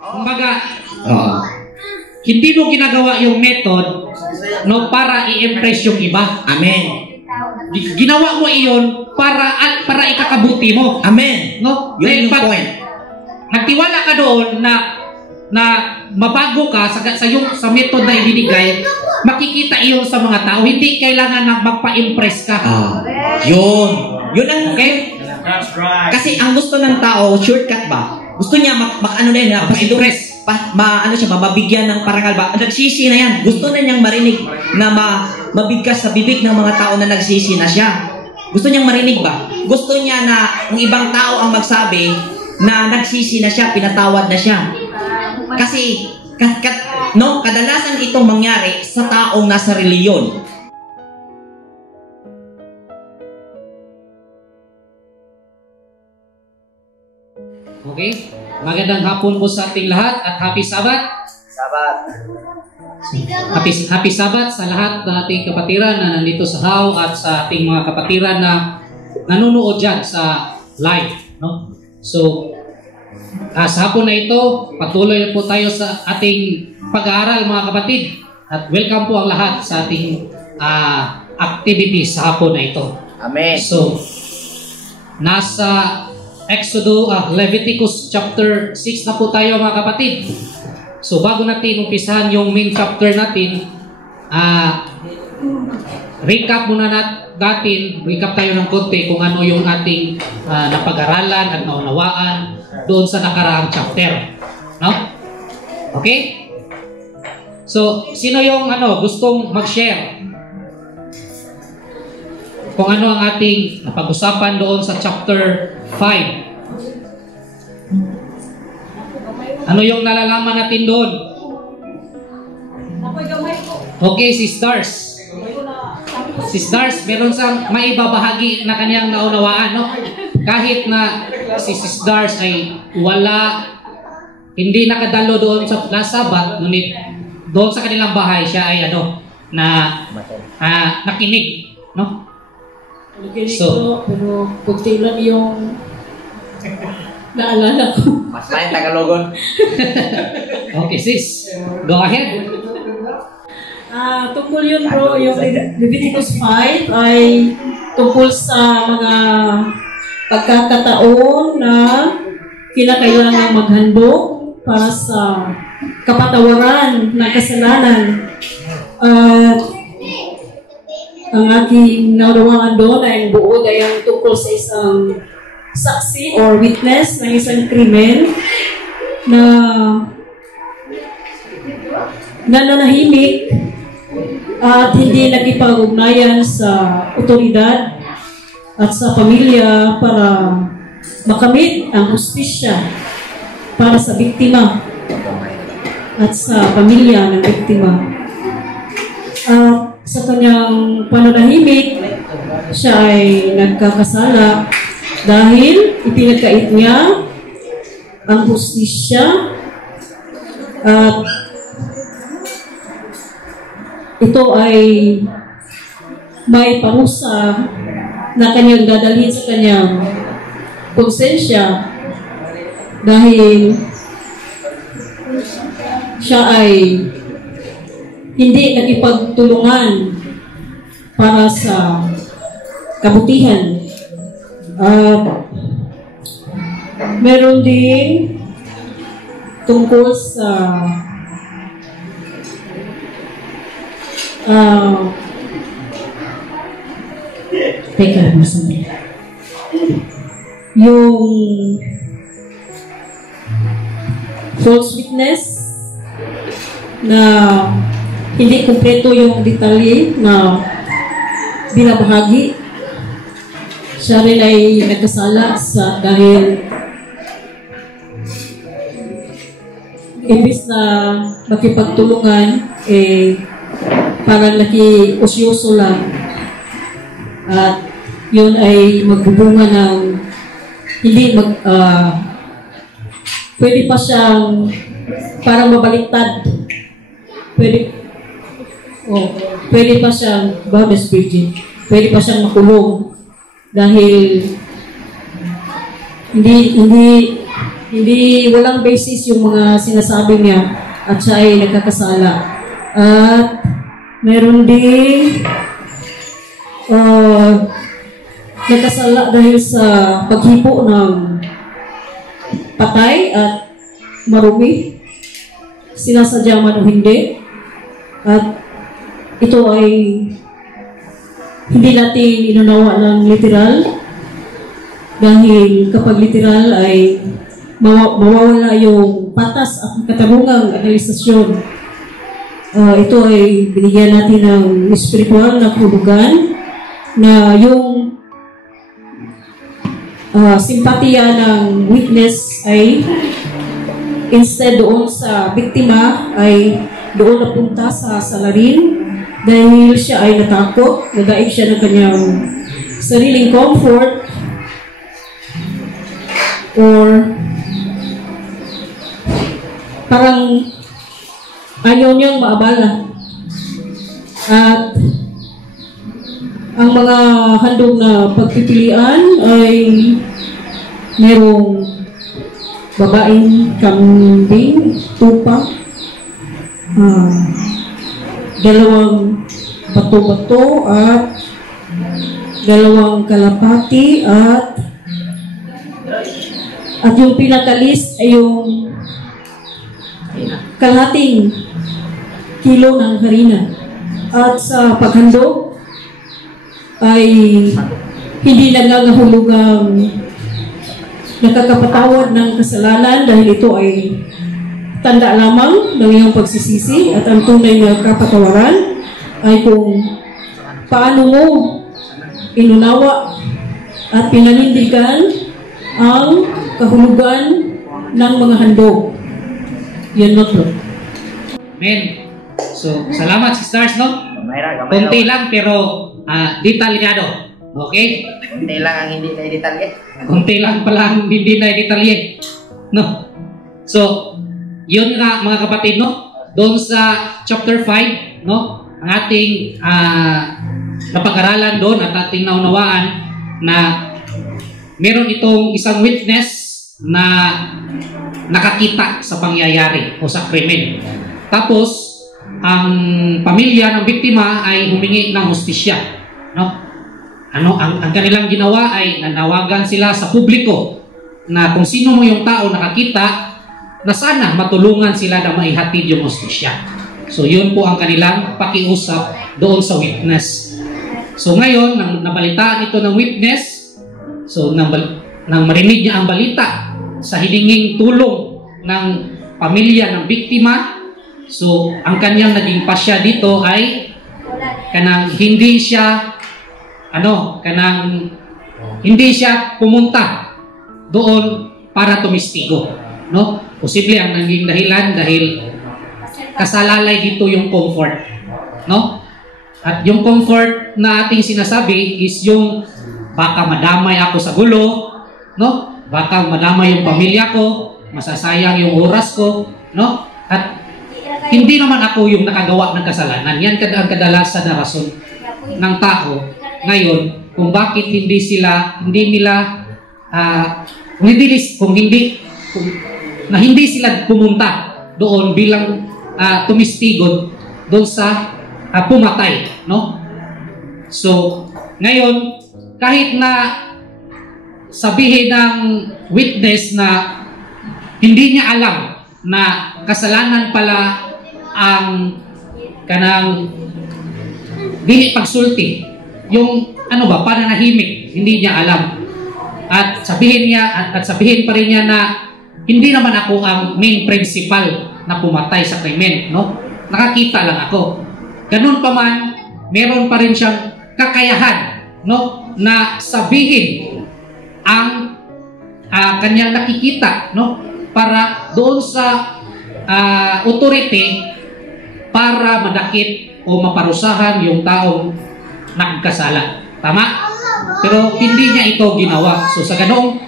Kumbaga, hindi mo ginagawa yung method no para i-impress yung iba. Amen. Ginawa mo iyon para ikakabuti mo. Amen. No? Yun yung point. Nagtiwala ka doon na mabago ka sa method na ibinigay, makikita iyon sa mga tao. Hindi kailangan na magpa-impress ka. Yun ang okay? That's right. Kasi ang gusto ng tao, shortcut ba? Gusto niya ano na yun, ma-impress. Mabigyan ng parangal ba? Nagsisi na yan. Gusto na niyang marinig na mabigkas sa bibig ng mga tao na nagsisi na siya. Gusto niyang marinig ba? Gusto niya na ang ibang tao ang magsabi na nagsisi na siya, pinatawad na siya. Kasi kadalasan itong mangyari sa taong nasa reliyon. Okay? Magandang hapon po sa ating lahat at happy Sabbath. Happy Sabbath sa lahat ng ating kapatiran na nandito sa HAW at sa ating mga kapatiran na nanonood dyan sa live. No? So, sa hapon na ito, patuloy po tayo sa ating pag-aaral mga kapatid. At welcome po ang lahat sa ating activities sa hapon na ito. Amen. So, nasa Leviticus chapter 6 na po tayo mga kapatid. So bago natin umpisahan yung main chapter natin, recap tayo ng konti kung ano yung ating napag-aralan at naunawaan doon sa nakaraang chapter. No? Okay? So, sino yung gustong mag-share? Kung ano ang ating napag-usapan doon sa chapter 5. Ano yung nalalaman natin doon? Okay, si Stars. Si Stars, meron siyang maibabahagi na kanyang naunawaan, no? Kahit na si Stars ay hindi nakadalo doon sa Sabat, ngunit doon sa kanilang bahay siya ay nakinig, no? So, pero kunti lang yung naalala ko. Mas lain Tagalogon. Okay, sis. Go ahead. Tungkol yun bro, yung Leviticus 5 ay tungkol sa mga pagkakataon na kinakailangan maghandog para sa kapatawaran ng kasalanan. Ang aking naunawaan doon ay buod ay ang tungkol sa isang saksi or witness ng isang krimen na nananahimik at hindi nakipag-ugnayan sa otoridad at sa pamilya para makamit ang hustisya para sa biktima at sa pamilya ng biktima. Sa kanyang pananahimik, siya ay nagkakasala dahil ipinagkait niya ang hustisya at ito ay may parusa na kanyang dadalhin sa kanyang konsensya dahil siya ay hindi nakipagtulungan para sa kabutihan. Meron din tungkol sa yung false witness na hindi kumpleto yung detalye na binabahagi. Siya rin ay nagkasala dahil imbis na makipagtulungan, parang nakiusyoso lang. At yun ay magbubunga ng pwede pa siyang parang mabaliktad. Pwede pa siyang Bahamas Virgin. Pwede pa siyang makulong dahil hindi Hindi, walang basis yung mga sinasabi niya at siya ay nagkakasala. At meron din nagkasala dahil sa paghipo ng patay at marumi, sinasadya man o hindi. At ito ay hindi natin inunawa ng literal dahil kapag literal ay mawawala yung patas at katarungang analisasyon. Ito ay binigyan natin ng spiritual na kahulugan na yung simpatiya ng witness ay instead doon sa biktima ay doon napunta sa salarin dahil siya ay natakot, nadaig siya ng kanyang sariling comfort or parang ayaw niyang maabala. At ang mga handog na pagpipilian ay merong babaeng kambing, tupa, dalawang bato-bato at dalawang kalapati at yung pinakalis ay yung kalahating kilo ng harina. At sa paghandog ay hindi nangangahulugang nakakapatawad ng kasalanan dahil ito ay tanda lamang ng iyong pagsisisi at ang tunay na kapatawaran ay kung paano mo inunawa at pinanindigan ang kahulugan ng mga handog. Yan mo po. Amen. So, salamat sisters, no? Kunti lang pero detalyado. Okay? Kunti lang ang hindi na detalye. Kunti lang pala ang hindi na detalye. No? So, yun nga mga kapatid, no? Doon sa chapter 5, no? Ang ating napag-aralan doon at ating naunawaan na meron itong isang witness na nakakita sa pangyayari o sa krimen. Tapos, ang pamilya ng biktima ay humingi ng hustisya, no? Ang kanilang ginawa ay nanawagan sila sa publiko na kung sino mo yung tao nakakita na sana matulungan sila na maihatid yung hustisya. So yun po ang kanilang pakiusap doon sa witness. So ngayon, nang nabalitaan ito ng witness, so nang marinig niya ang balita sa hininging tulong ng pamilya ng biktima, so ang kanyang naging pasya dito ay kanang hindi siya pumunta doon para tumistigo, no? Posible ang naging dahilan dahil kasalalay dito yung comfort, no? At yung comfort na ating sinasabi is yung baka madamay ako sa gulo, no? Baka madamay yung pamilya ko, masasayang yung oras ko, no? At hindi naman ako yung nakagawa ng kasalanan. Yan ang kadalasan na rason ng tao ngayon kung bakit hindi sila pumunta doon bilang tumistigon doon sa pumatay, no? So, ngayon kahit na sabihin ng witness na hindi niya alam na kasalanan pala ang kanang dili pagsulti, yung pananahimik, hindi niya alam. At sabihin pa rin niya na hindi naman ako ang main principal na pumatay sa krimen, no? Nakakita lang ako. Ganun pa man, meron pa rin siyang kakayahan, no, na sabihin ang kanyang nakikita, no, para doon sa authority para madakip o maparusahan yung taong nagkasala. Tama? Pero hindi niya ito ginawa. So sa ganoong,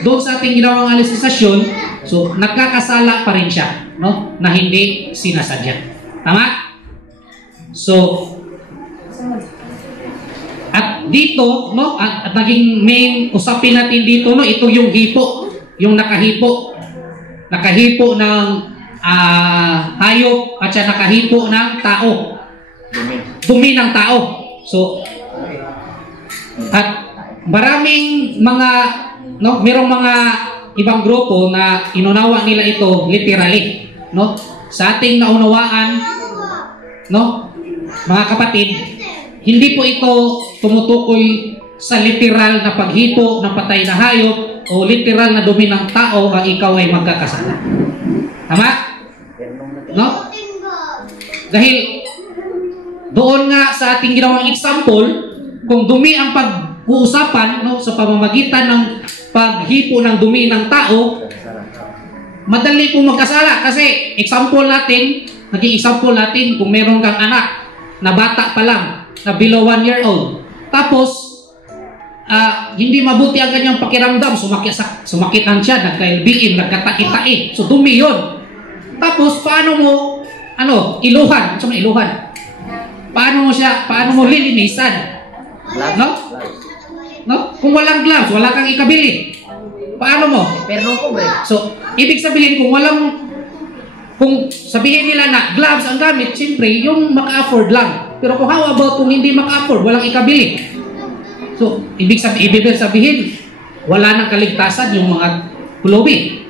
doon sa ating ginawang alisasyon, so nagkakasala pa rin siya, no, na hindi sinasadya. Tama? So at dito, no, at naging main usapin natin dito, no, ito yung hipo. yung nakahipo ng hayop at siya nakahipo ng tao. Dumi ng tao. So, at maraming mga, no, merong mga ibang grupo na inunawa nila ito literally, no? Sa ating naunawaan, no, mga kapatid, hindi po ito tumutukoy sa literal na paghipo ng patay na hayop o literal na dumi ng tao ang ikaw ay magkakasala. Tama? No? Dahil doon nga sa ating ginawang example, kung dumi ang pag-uusapan, no, sa pamamagitan ng paghipo ng dumi ng tao, madali po magkasala. Kasi naging example natin kung meron kang anak na bata pa lang, na below 1 year old. Tapos, hindi mabuti ang kanyang pakiramdam, sumakitan siya, nagka-LBM, nagkatae-tae. So, dumi yun. Tapos, paano mo, iluhan? So, iluhan. Paano mo lilinisan? No? No? Kung walang gloves, wala kang ikabili. Paano mo? So, ibig sabihin, kung sabihin nila na gloves ang gamit, siyempre, yung maka-afford lang. Pero kung how about kung hindi maka-afford, walang ikabili? So, ibig sabihin, wala nang kaligtasan yung mga kulobi.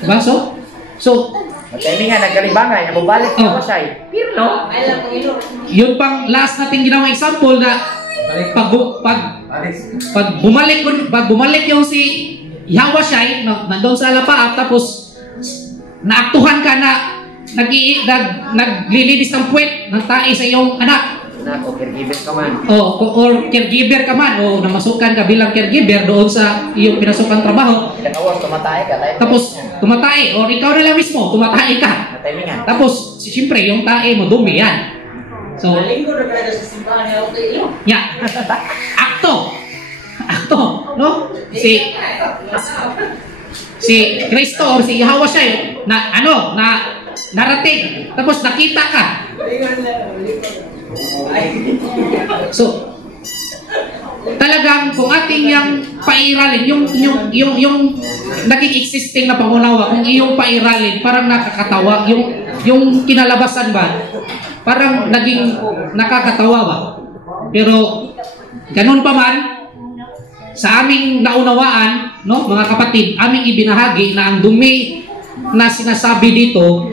Diba? So, matemi nga, nagkalibangan, nabubalik ko siya. No? Yun pang last nating ginawang example na pag bumalik yung si Yahweh nandun sa alapaap, tapos naaktuhan ka na naglilinis ng puwet ng tae sa iyong anak. O caregiver ka man. Or caregiver ka man, o namasukan ka bilang caregiver doon sa iyong pinasukan trabaho. Tumatay ka. Tapos, tumatay. O ikaw na lang mismo, tumatay ka. Tapos, siyempre, yung tae mo, dumi yan. So, Akto, no? Si Kristo or si Yahweh siya, narating. Tapos, nakita ka. So, talagang kung ating yung pairalin, yung naging existing na pangunawa, kung iyong pairalin, parang nakakatawa. Yung kinalabasan ba, parang naging nakakatawa ba? Pero, ganun pa man, sa aming naunawaan, no, mga kapatid, aming ibinahagi na ang dumi na sinasabi dito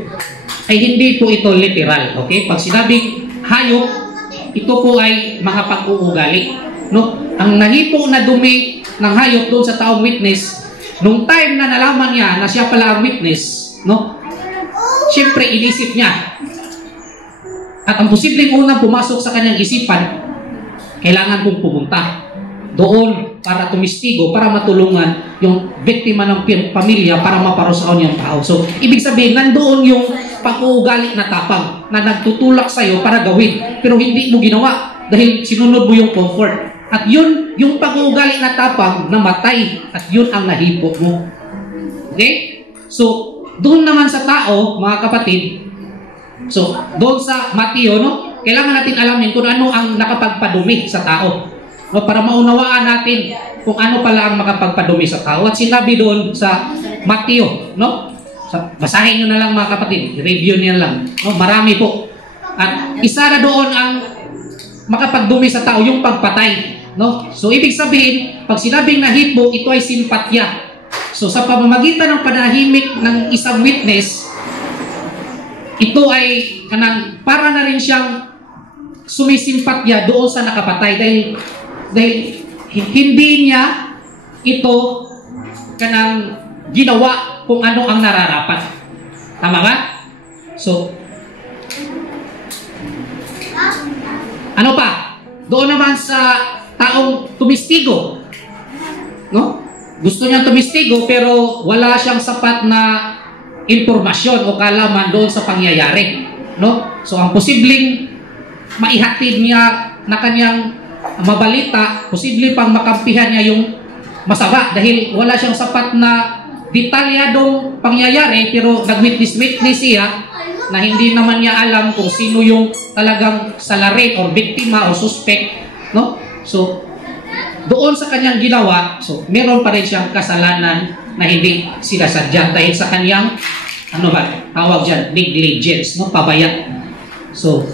ay hindi po ito literal. Okay? Pag sinabing hayop, ito po ay mga pag-uugali. No? Ang nahipo na dumi ng hayop doon sa taong witness, nung time na nalaman niya na siya pala ang witness, no? Siyempre, inisip niya. At ang posibleng unang pumasok sa kanyang isipan, kailangan kong pumunta doon para tumistigo, para matulungan yung biktima ng pamilya para maparusaon yung tao. So, ibig sabihin, nandoon yung pag-uugali na tapang na nagtutulak sa'yo para gawin, pero hindi mo ginawa dahil sinunod mo yung comfort. At yun, yung pag-uugali na tapang namatay, at yun ang nahipo mo. Okay? So, doon naman sa tao, mga kapatid, so, doon sa Mateo, no, kailangan natin alamin kung ano ang nakapagpadumi sa tao. No, para maunawaan natin kung ano pala ang makapagpadumi sa tao. At sinabi doon sa Mateo, no? Basahin nyo na lang mga kapatid, review niya lang. No, marami po. At isa na doon ang makapagdumi sa tao, yung pagpatay. No? So, ibig sabihin, pag sinabing nahipo, ito ay simpatya. So, sa pamamagitan ng panahimik ng isang witness, ito ay para na rin siyang sumisimpatya doon sa nakapatay dahil hindi niya ito ginawa kung ano ang nararapat. Tama ba? So, ano pa? Doon naman sa taong tumistigo, no? Gusto niyang tumistigo pero wala siyang sapat na impormasyon o kaalaman doon sa pangyayari, no? So, ang posibleng maihatid niya na kanyang mabalita, posible pang makampihan niya yung masama dahil wala siyang sapat na detalyadong pangyayari, pero nag-witness siya na hindi naman niya alam kung sino yung talagang salarin or biktima or suspect, no? So, doon sa kanyang ginawa, so meron pa rin siyang kasalanan na hindi sinasadya dahil sa kanyang, ano ba, tawag dyan, negligence, no? Pabaya. So,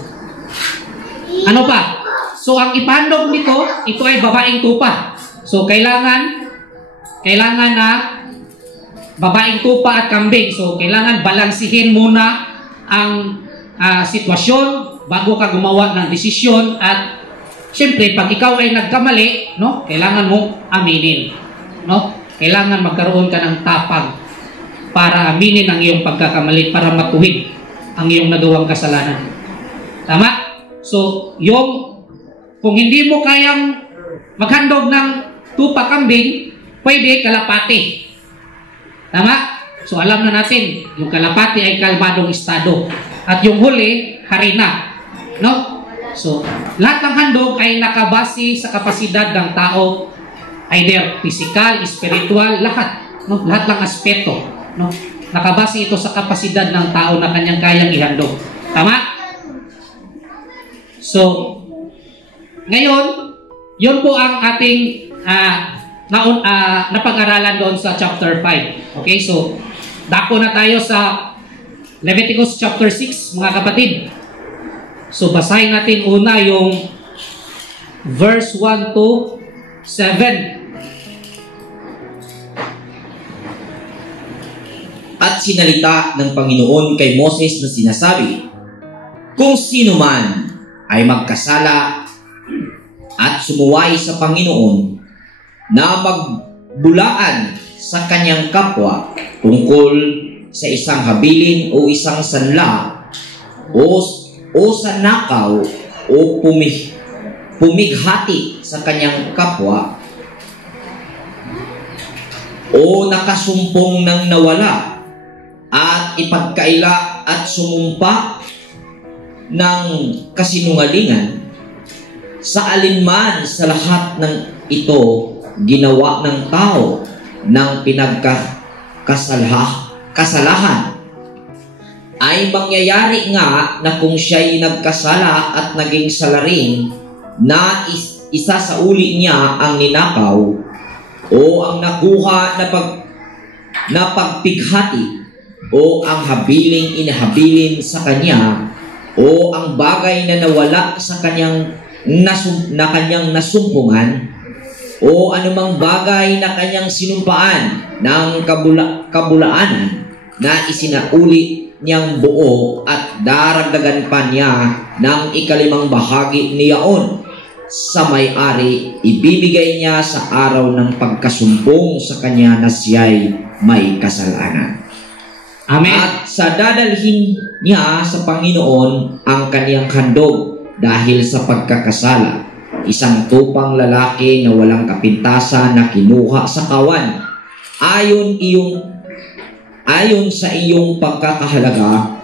ano pa? So, ang ipahandog nito, ito ay babaeng tupa. So, kailangan na babaeng tupa at kambing. So, kailangan balansihin muna ang sitwasyon bago ka gumawa ng desisyon. At siyempre, pag ikaw ay nagkamali, no, kailangan mong aminin, no? Kailangan magkaroon ka ng tapang para aminin ang iyong pagkakamali, para matuwid ang iyong nagawang kasalanan. Tama? So, kung hindi mo kayang maghandog ng tupa kambing, pwede kalapati. Tama? So, alam na natin, yung kalapati ay kalmadong estado. At yung huli, harina. No? So, lahat ng handog ay nakabase sa kapasidad ng tao, either physical, spiritual, lahat. No? Lahat ng aspeto. No? Nakabase ito sa kapasidad ng tao na kanyang kayang ihandog. Tama? So, ngayon, yun po ang ating napag-aralan doon sa chapter 5. Okay, so, dako na tayo sa Leviticus chapter 6, mga kapatid. So, basahin natin una yung verse 1 to 7. At sinalita ng Panginoon kay Moses na sinasabi, kung sino man ay magkasala at sumuway sa Panginoon na magbulaan sa kanyang kapwa tungkol sa isang habilin o isang sanla o sa nakaw o pumighati sa kanyang kapwa o nakasumpong ng nawala at ipagkaila at sumumpa ng kasinungalingan, sa alinman sa lahat ng ito ginawa ng tao ng kasalahan, ay mangyayari nga na kung siya'y nagkasala at naging salarin na isa sa uli niya ang ninakaw o ang nakuha na pagpighati o ang habiling inahabilin sa kanya o ang bagay na nawala sa kanyang nasumpungan o anumang bagay na kanyang sinumpaan ng kabulaanan na isinauli niyang buo at daragdagan pa niya ng 5 bahagi niyaon sa may-ari, ibibigay niya sa araw ng pagkasumpong sa kanya na siya'y may kasalanan. Amen. At sa dadalhin niya sa Panginoon ang kaniyang handog dahil sa pagkakasala, isang tupang lalaki na walang kapintasan na kinuha sa kawan ayon sa iyong pagkakahalaga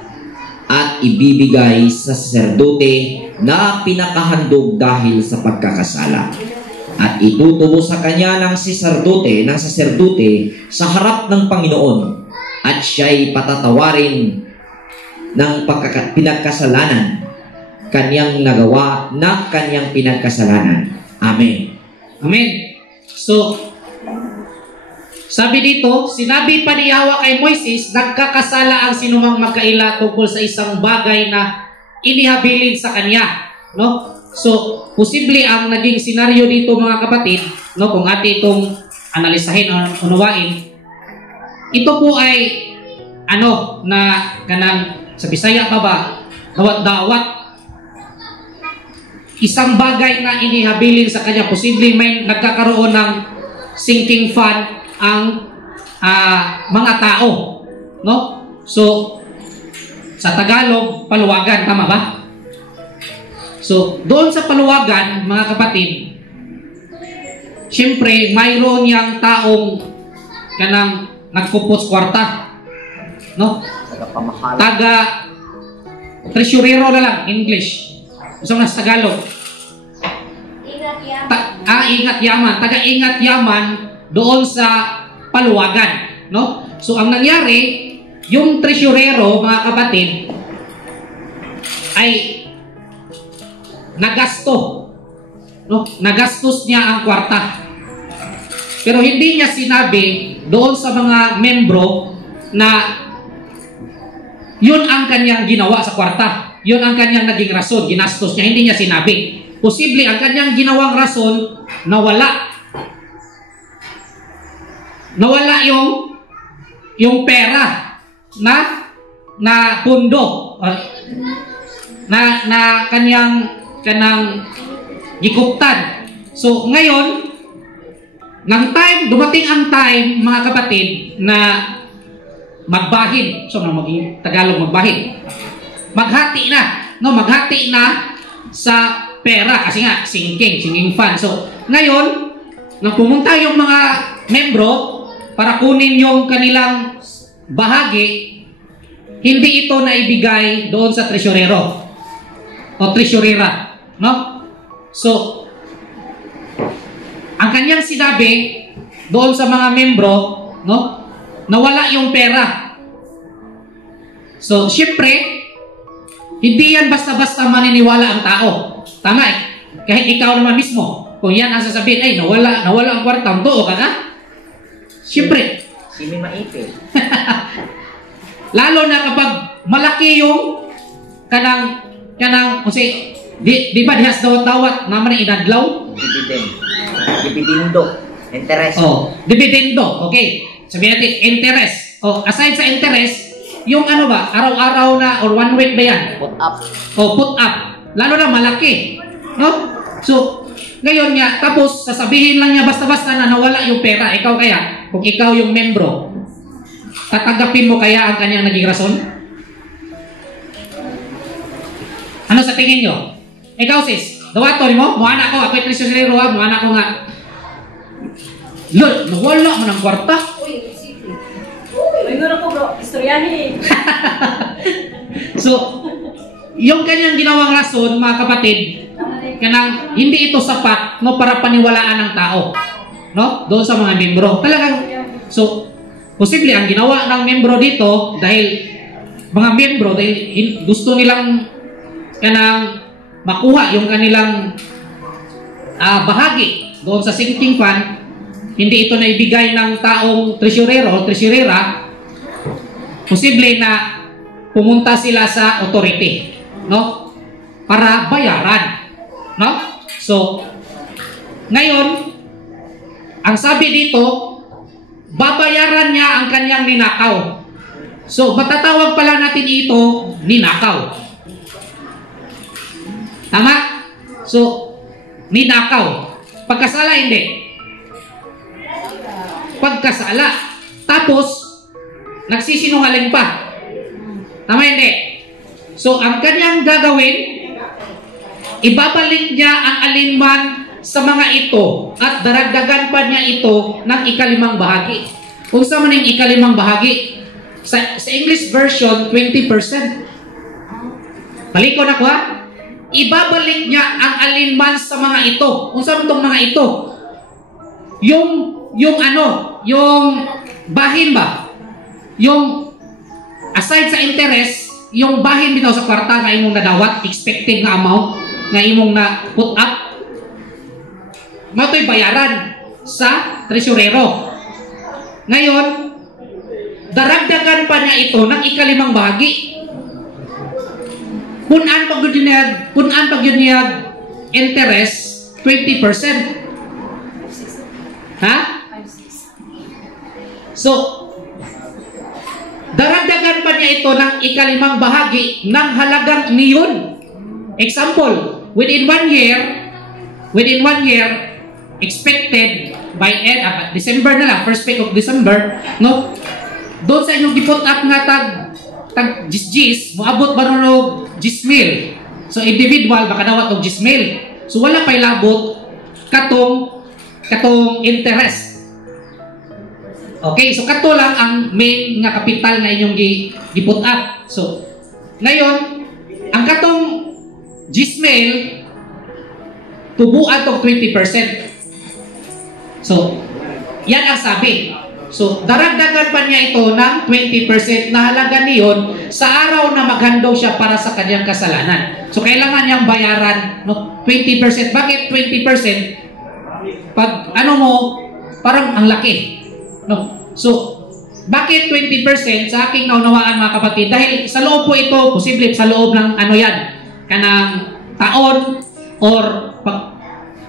at ibibigay sa saserdote na pinakahandog dahil sa pagkakasala. At itutubo sa kanya ng saserdote sa harap ng Panginoon at siya'y patatawarin ng pinagkasalanan kanyang nagawa na kanyang pinagkasalanan. Amen. Amen. So, sabi dito, sinabi pa ni Yahweh kay Moises, nagkakasala ang sinumang magkaila tungkol sa isang bagay na inihabilin sa kanya. No? So, posible ang naging senaryo dito, mga kapatid, no, kung atin itong analisahin o unawain, ito po ay na kanang sa Bisaya pa ba, dawat-dawat, isang bagay na inihabilin sa kanya. Posible may nagkakaroon ng sinking fund ang mga tao, no? So, sa Tagalog, paluwagan, tama ba? So, doon sa paluwagan, mga kapatid, siyempre, mayroon yang taong kanang nagpupos kwarta, no? Taga tresurero na lang, English. So, sa Tagalog. Ingat yaman. Taga-ingat yaman doon sa paluwagan, no? So, ang nangyari, yung tresurero, mga kapatid, ay nagasto no, nagastos niya ang kwarta. Pero hindi niya sinabi doon sa mga membro na yun ang kanyang ginawa sa kwarta. Yun ang kanyang naging rason, ginastos niya. Hindi niya sinabi. Posible ang kanyang ginawang rason nawala. Nawala yung pera na pundo na kanang gikuptan. So ngayon, dumating ang time, mga kapatid, na magbahin. So maging Tagalog, magbahin. Maghati na sa pera kasi nga sinking fund. So ngayon, nang pumunta yung mga membro para kunin yung kanilang bahagi, hindi ito naibigay doon sa tresurero o tresurera, no? So ang kanyang sinabi doon sa mga membro, no, nawala yung pera. So syempre, hindi yan basta-basta maniniwala ang tao. Tama eh. Kahit ikaw naman mismo, kung yan ang sasabihin, ay nawala ang kwarta, totoo ka nga? Syempre. Sini maipil. Lalo na kapag malaki yung kanang kasi di ba dihas dawat naman ang inadlaw? Dividendo. Interest. Oh, dividendo. Okay. Sabihin natin interest. Oh, aside sa interest, yung ano ba, araw-araw na or 1 week ba yan? Put up. Oh, put up. Lalo na malaki. No? So, ngayon nga, tapos sasabihin lang niya basta-basta na nawala yung pera. Ikaw kaya, kung ikaw yung membro, tatanggapin mo kaya ang kanyang naging rason? Ano sa tingin nyo? Ikaw sis, dawaton mo? Muhanak ko, ako'y tresurero ha, muhanak ko nga. Lord, nawala mo ng kwarta. Uy, gano'n ko bro, istoryahin. So, yung kanyang ginawang rason, mga kapatid, kanang hindi ito sapat no para paniwalaan ng tao, no? Doon sa mga membro. Talagang so posible ang ginawa ng membro dito dahil mga membro dahil gusto nilang kanang makuha yung kanilang bahagi doon sa sinking fund, hindi ito naibigay ng taong tresurero o tresurera. Posible na pumunta sila sa authority, no? Para bayaran. No? So, ngayon, ang sabi dito, babayaran niya ang kanyang ninakaw. So, matatawag pala natin ito ninakaw. Tama? So, ninakaw. Pagkasala, hindi. Pagkasala. Tapos, nagsisinungaling pa. Tama, hindi. So, ang kanyang gagawin, ibabalik niya ang alinman sa mga ito at daragdagan pa niya ito ng ikalimang bahagi. Kung sa maning ikalimang bahagi, sa English version, 20%. Paliko na ko ha? Ibabalik niya ang alinman sa mga ito. Kung sa itong mga ito, yung bahin ba? Yung aside sa interest, yung bahin bitaw sa kwarta na imong nadawat, expected na amount, nga imong na put up, mato'y bayaran sa tresurero. Ngayon, daragdagan pa niya ito ng ikalimang bahagi. Punan pag yun niya interest, 20%. Ha? So, daragdagan pa niya ito ng ikalimang bahagi ng halagang niyon. Example, within one year, expected by December na lang, first week of December, no? Doon sa inyong gipot up nga tag gis, moabot ba ron 10,000. So individual baka dawat og 10,000. So wala pay labot katong interest. Okay, so kato lang ang main nga kapital na inyong giput up. So ngayon, ang katong 10,000 tubuan tong 20%. So, yan ang sabi. So, daragdagan pa niya ito ng 20% na halaga niyon sa araw na maghandog siya para sa kanyang kasalanan. So, kailangan niyang bayaran, no? 20%. Bakit 20%? Pag ano mo, parang ang laki. No? So, bakit 20% sa aking naunawaan mga kapatid? Dahil sa loob po ito, posible sa loob ng ano yan, kanang taon or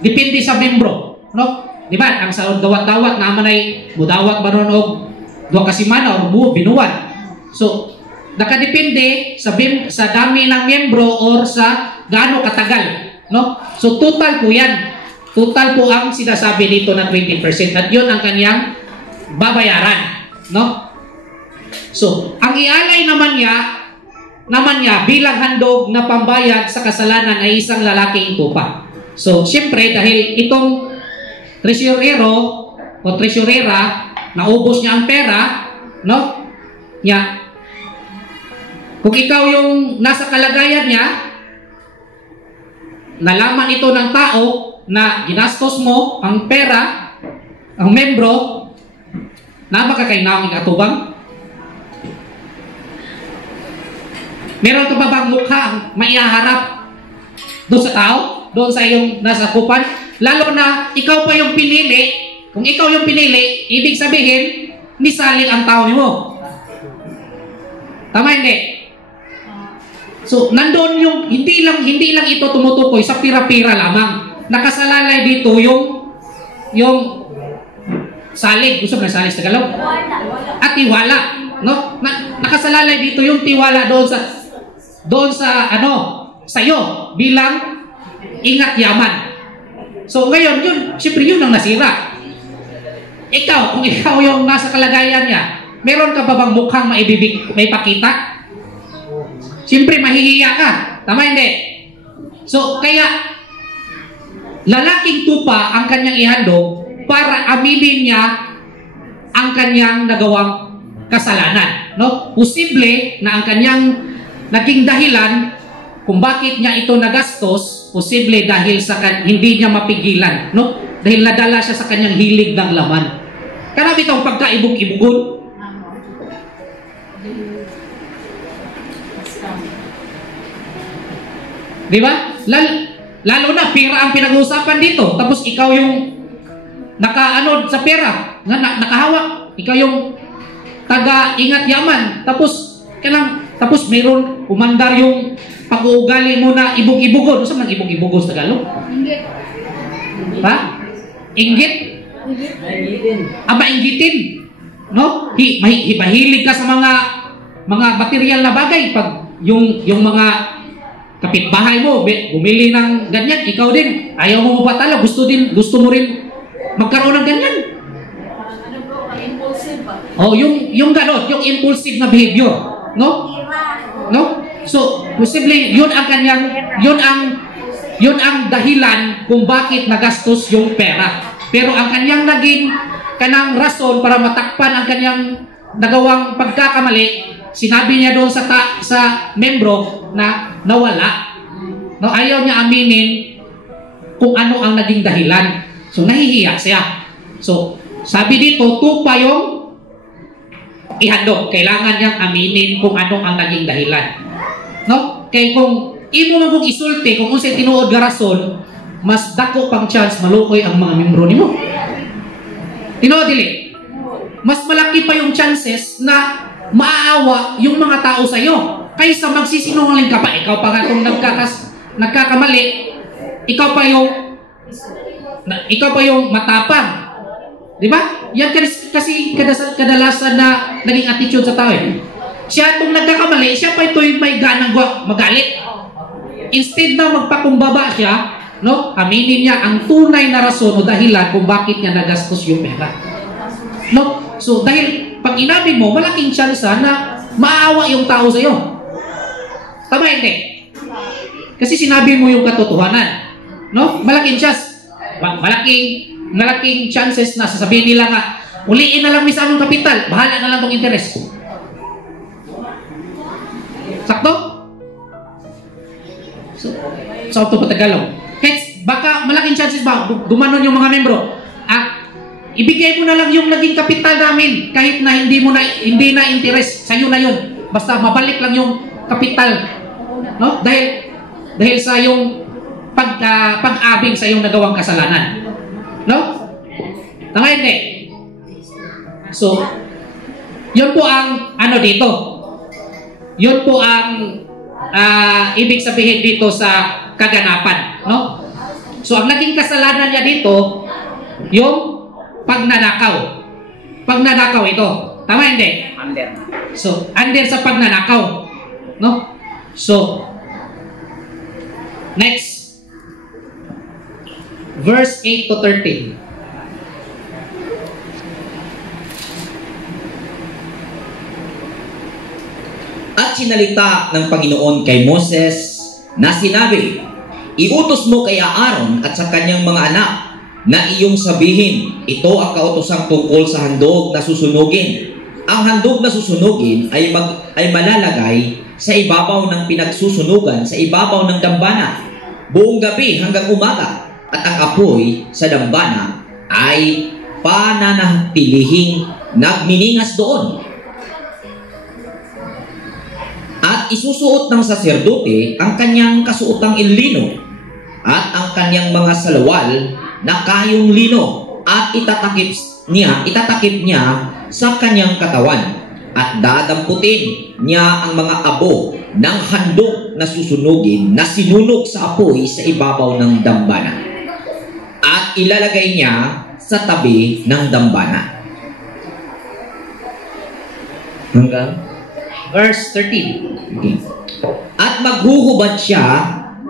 depende sa membro. No? Di ba? Ang sa dawat-dawat naman ay mudawat baron og 2 kasimana o binuwan. So, nakadepende sa dami ng membro or sa gaano katagal. No? So, total po yan. Total po ang sinasabi dito na 20%. At yun ang kanyang babayaran. No? So, ang ialay naman niya bilang handog na pambayad sa kasalanan ay isang lalaking tupa. So, siyempre, dahil itong tresurero o tresurera, naubos niya ang pera, no? Kung ikaw yung nasa kalagayan niya, nalaman ito ng tao na ginastos mo ang pera, ang membro, na makakainawang ikatubang? Meron ka ba bang mukha maihaharap doon sa tao? Doon sa iyong nasa kupan? Lalo na ikaw pa yung pinili. Kung ikaw yung pinili, ibig sabihin, misaling ang tao mo. Tama hindi? So, nandoon yung, hindi lang ito tumutukoy sa pira-pira lamang. Nakasalalay dito yung salig. Gusto mo na salig sa Tagalog? At tiwala. No? Nakasalalay dito yung tiwala doon sa sa'yo bilang ingat yaman. So ngayon, siyempre yun ang nasira. Ikaw, kung ikaw yung nasa kalagayan niya, meron ka ba bang mukhang may pakita? Siyempre, mahihiya ka. Tama hindi? So, kaya, lalaking tupa ang kanyang ihandog para aminin niya ang kanyang nagawang kasalanan. No? Posible na ang kanyang naging dahilan kung bakit niya ito nagastos, posible dahil sa hindi niya mapigilan. No? Dahil nadala siya sa kanyang hilig ng laman. Karami itong pagkaibog-ibugon. Di ba? Lalo na, pera ang pinag-uusapan dito. Tapos ikaw yung nakaanod sa pera, nakahawak. Ikaw yung taga-ingat yaman. Tapos mayroon, umandar yung pag-uugali mo na ibog-ibugon. Ano saan ng ibog-ibugon sa Tagalog? Inggit. Ha? Inggit? Inggitin. No? Mahilig ka sa mga material na bagay. Pag yung mga kapitbahay mo, bumili ng ganyan, ikaw din, ayaw mo mapatalo, gusto mo rin magkaroon ng ganyan. Oh, yung ganun, yung impulsive na behavior, no? No? So, posible yun ang dahilan kung bakit nagastos yung pera. Pero ang kanyang naging kanang rason para matakpan ang kanyang nagawang pagkakamali, sinabi niya doon sa membro na nawala. No, ayaw niya aminin kung ano ang naging dahilan. So, nahihiya siya. So, sabi dito, tupa yung ihandog. Kailangan niyang aminin kung ano ang naging dahilan. No? Kaya kung imo man kung isulti, kung unsay tinuod nga rason, mas dako pang chance malukoy ang mga membro nimo. Tinuod dili? Mas malaki pa yung chances na maaawa yung mga tao sa iyo kaysa magsisinungaling ka pa. Ikaw pa nga kung nagkakamali, ikaw pa yung matapang. Di ba? Yan kasi kadalasan na naging attitude sa tao eh. Siya itong nagkakamali, siya pa ito yung may ganang magalit. Instead na magpakumbaba siya, no? Aminin niya ang tunay na rason o dahilan kung bakit niya nagastos yung pera. No? So, dahil pag inamin mo, malaking chance na maawa yung tao sa iyo. Tama hindi? Kasi sinabi mo yung katotohanan. No? Malaking chance. Malaking chances na sasabihin nila nga, uliin na lang sa among kapital, bahala na lang tong interest. Sakto? So ito pa Tagalog. Kahit baka malaking chances ba, dumanon yung mga membro. ibigay mo na lang yung naging kapital namin kahit na hindi na interest sa'yo na yun. Basta mabalik lang yung kapital. No? Dahil sa yung pag-abing sa yung nagawang kasalanan. No? Tama hindi? So, yun po ang ano dito. Yun po ang ibig sabihin dito sa kaganapan. No? So, ang naging kasalanan niya dito, yung pagnanakaw. Pagnanakaw ito. Tama hindi? Under. So, under sa pagnanakaw. No? So, next. Verse 8 to 13. At sinalita ng Panginoon kay Moses na sinabi, iutos mo kay Aaron at sa kanyang mga anak na iyong sabihin, ito ang kautosang tungkol sa handog na susunugin. Ang handog na susunugin ay malalagay sa ibabaw ng pinagsusunugan, sa ibabaw ng dambana, buong gabi hanggang umaga. At ang apoy sa dambana ay pananatilihing nagminingas doon. At isusuot ng saserdote ang kanyang kasuotang ilino at ang kanyang mga salawal na kayong lino at itatakip niya sa kanyang katawan at dadamputin niya ang mga abo ng handog na susunugin na sinunog sa apoy sa ibabaw ng dambana at ilalagay niya sa tabi ng dambana. Hanggang Verse 13. okay. At maghuhubad siya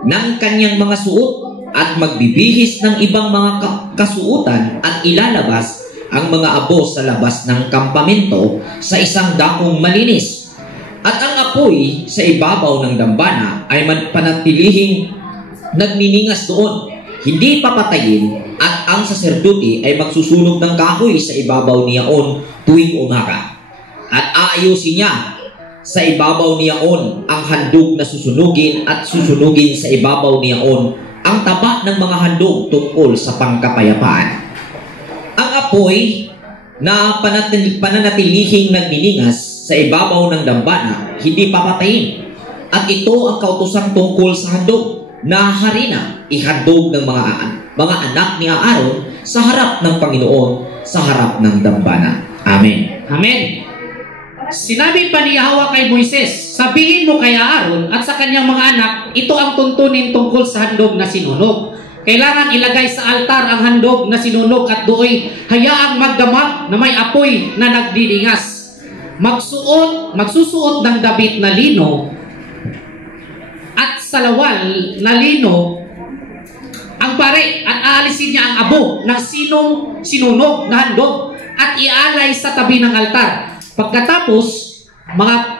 ng kanyang mga suot at magbibihis ng ibang mga kasuotan at ilalabas ang mga abo sa labas ng kampamento sa isang dakong malinis. At ang apoy sa ibabaw ng dambana ay panatilihing nagniningas doon, hindi papatayin, at ang saserdote ay magsusunog ng kahoy sa ibabaw niyaon tuwing umaga. At aayusin niya sa ibabaw niyaon ang handog na susunugin at susunugin sa ibabaw niyaon ang taba ng mga handog tungkol sa pangkapayapaan. Ang apoy na pananatilihing nagniningas sa ibabaw ng dambana, hindi papatayin. At ito ang kautosang tungkol sa handog na harina, ihandog ng mga anak ni Aaron sa harap ng Panginoon, sa harap ng dambana. Amen. Amen. Sinabi pa ni Yahweh kay Moises, sabihin mo kay Aaron at sa kanyang mga anak, ito ang tuntunin tungkol sa handog na sinunog. Kailangan ilagay sa altar ang handog na sinunog at do'y hayaang magdamag na may apoy na nagdiningas. Magsusuot ng dabit na lino at salawal na lino ang pare at aalisin niya ang abo ng sinunog na handog at ialay sa tabi ng altar. Pagkatapos,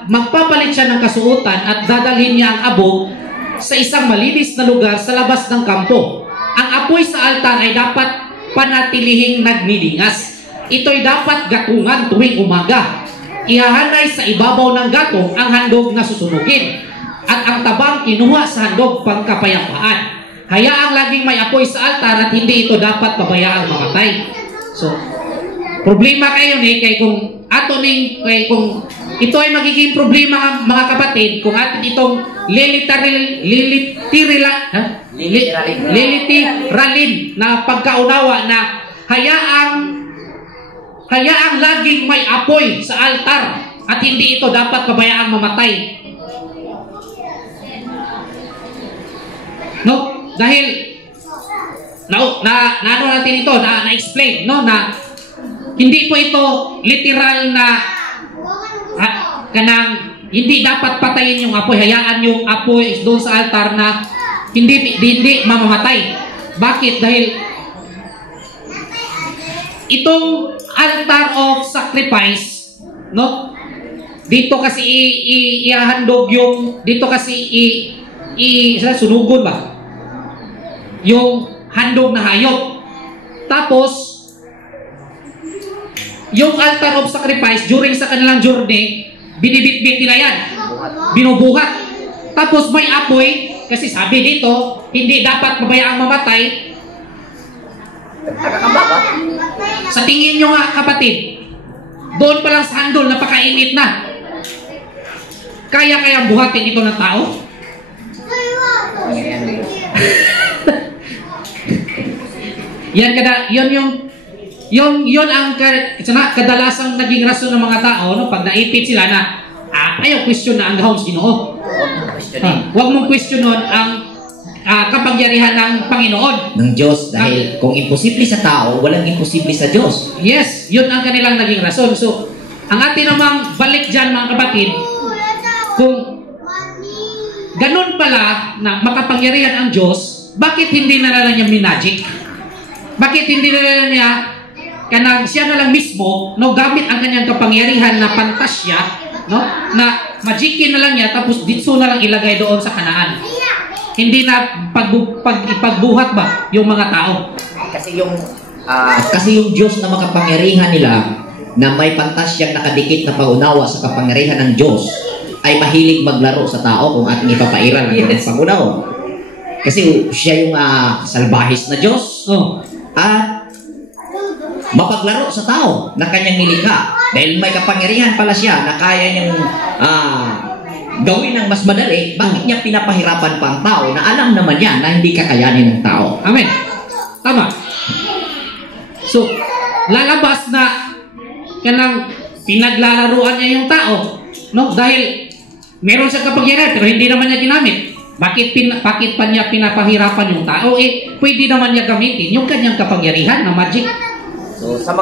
magpapalit siya ng kasuotan at dadalhin niya ang abo sa isang malinis na lugar sa labas ng kampo. Ang apoy sa altar ay dapat panatilihing nagniningas. Ito'y dapat gatungan tuwing umaga. Ihahanay sa ibabaw ng gatong ang handog na susunugin at ang tabang kinuha sa handog pangkapayapaan. Hayaang laging may apoy sa altar at hindi ito dapat pabayaang mamatay. So, problema kayo ni kay kung kung ito ay magiging problema mga kapatid kung atin itong lilitiralin na pagkaunawa na hayaang laging may apoy sa altar at hindi ito dapat pabayaang mamatay. No? Dahil na ano natin ito, na-explain, no? Na hindi po ito literal na kanang hindi dapat patayin yung apoy, hayaan yung apoy doon sa altar na hindi mamamatay. Bakit? Dahil itong altar of sacrifice, no? Dito kasi ihahandog yung dito kasi sunugon ba? Yung handog na hayop. Tapos yung altar of sacrifice during sa kanilang journey, binibitbit nila yan. Binubuhat. Tapos may apoy, kasi sabi dito, hindi dapat mabayaang mamatay. Sa tingin nyo nga kapatid, doon pa lang sa handol, napakainit na. Kaya buhatin ito ng tao? Yun ang kadalasang naging rason ng mga tao, no? Pag naipit sila na ayaw question na ang gahong Ginoo. Huwag mong questionon ang kapangyarihan ng Panginoon. Ng Diyos, dahil kung imposible sa tao, walang imposible sa Diyos. Yes, yun ang kanilang naging rason. So, ang atin namang balik dyan mga kapatid, kung ganun pala na makapangyarihan ang Diyos, bakit hindi na lang niya minagic? Bakit hindi na lang niya siya na lang mismo, no, gamit ang kanyang kapangyarihan na pantasya, no, na magikin na lang niya tapos dito na lang ilagay doon sa Kanaan? Hindi na ipagbuhat ba yung mga tao? Kasi yung Diyos na makapangyarihan nila, na may pantasyang nakadikit na paunawa sa kapangyarihan ng Diyos, ay mahilig maglaro sa tao kung ating ipapairal ang yes. Pangunaw. Kasi siya yung salbahis na Diyos. At mapaglaro sa tao na kanyang nilikha. Dahil may kapangyarihan pala siya na kaya niyang gawin ng mas madali, bakit niya pinapahirapan pa ang tao na alam naman niya na hindi kakayanin ng tao? Amen. Tama. So, lalabas na kanang pinaglalaruan niya yung tao, no? Dahil meron siyang kapangyarihan pero hindi naman niya ginamit. Bakit pa niya pinapahirapan yung tao? Pwede naman niya gamitin yung kanyang kapangyarihan na magic. So, sa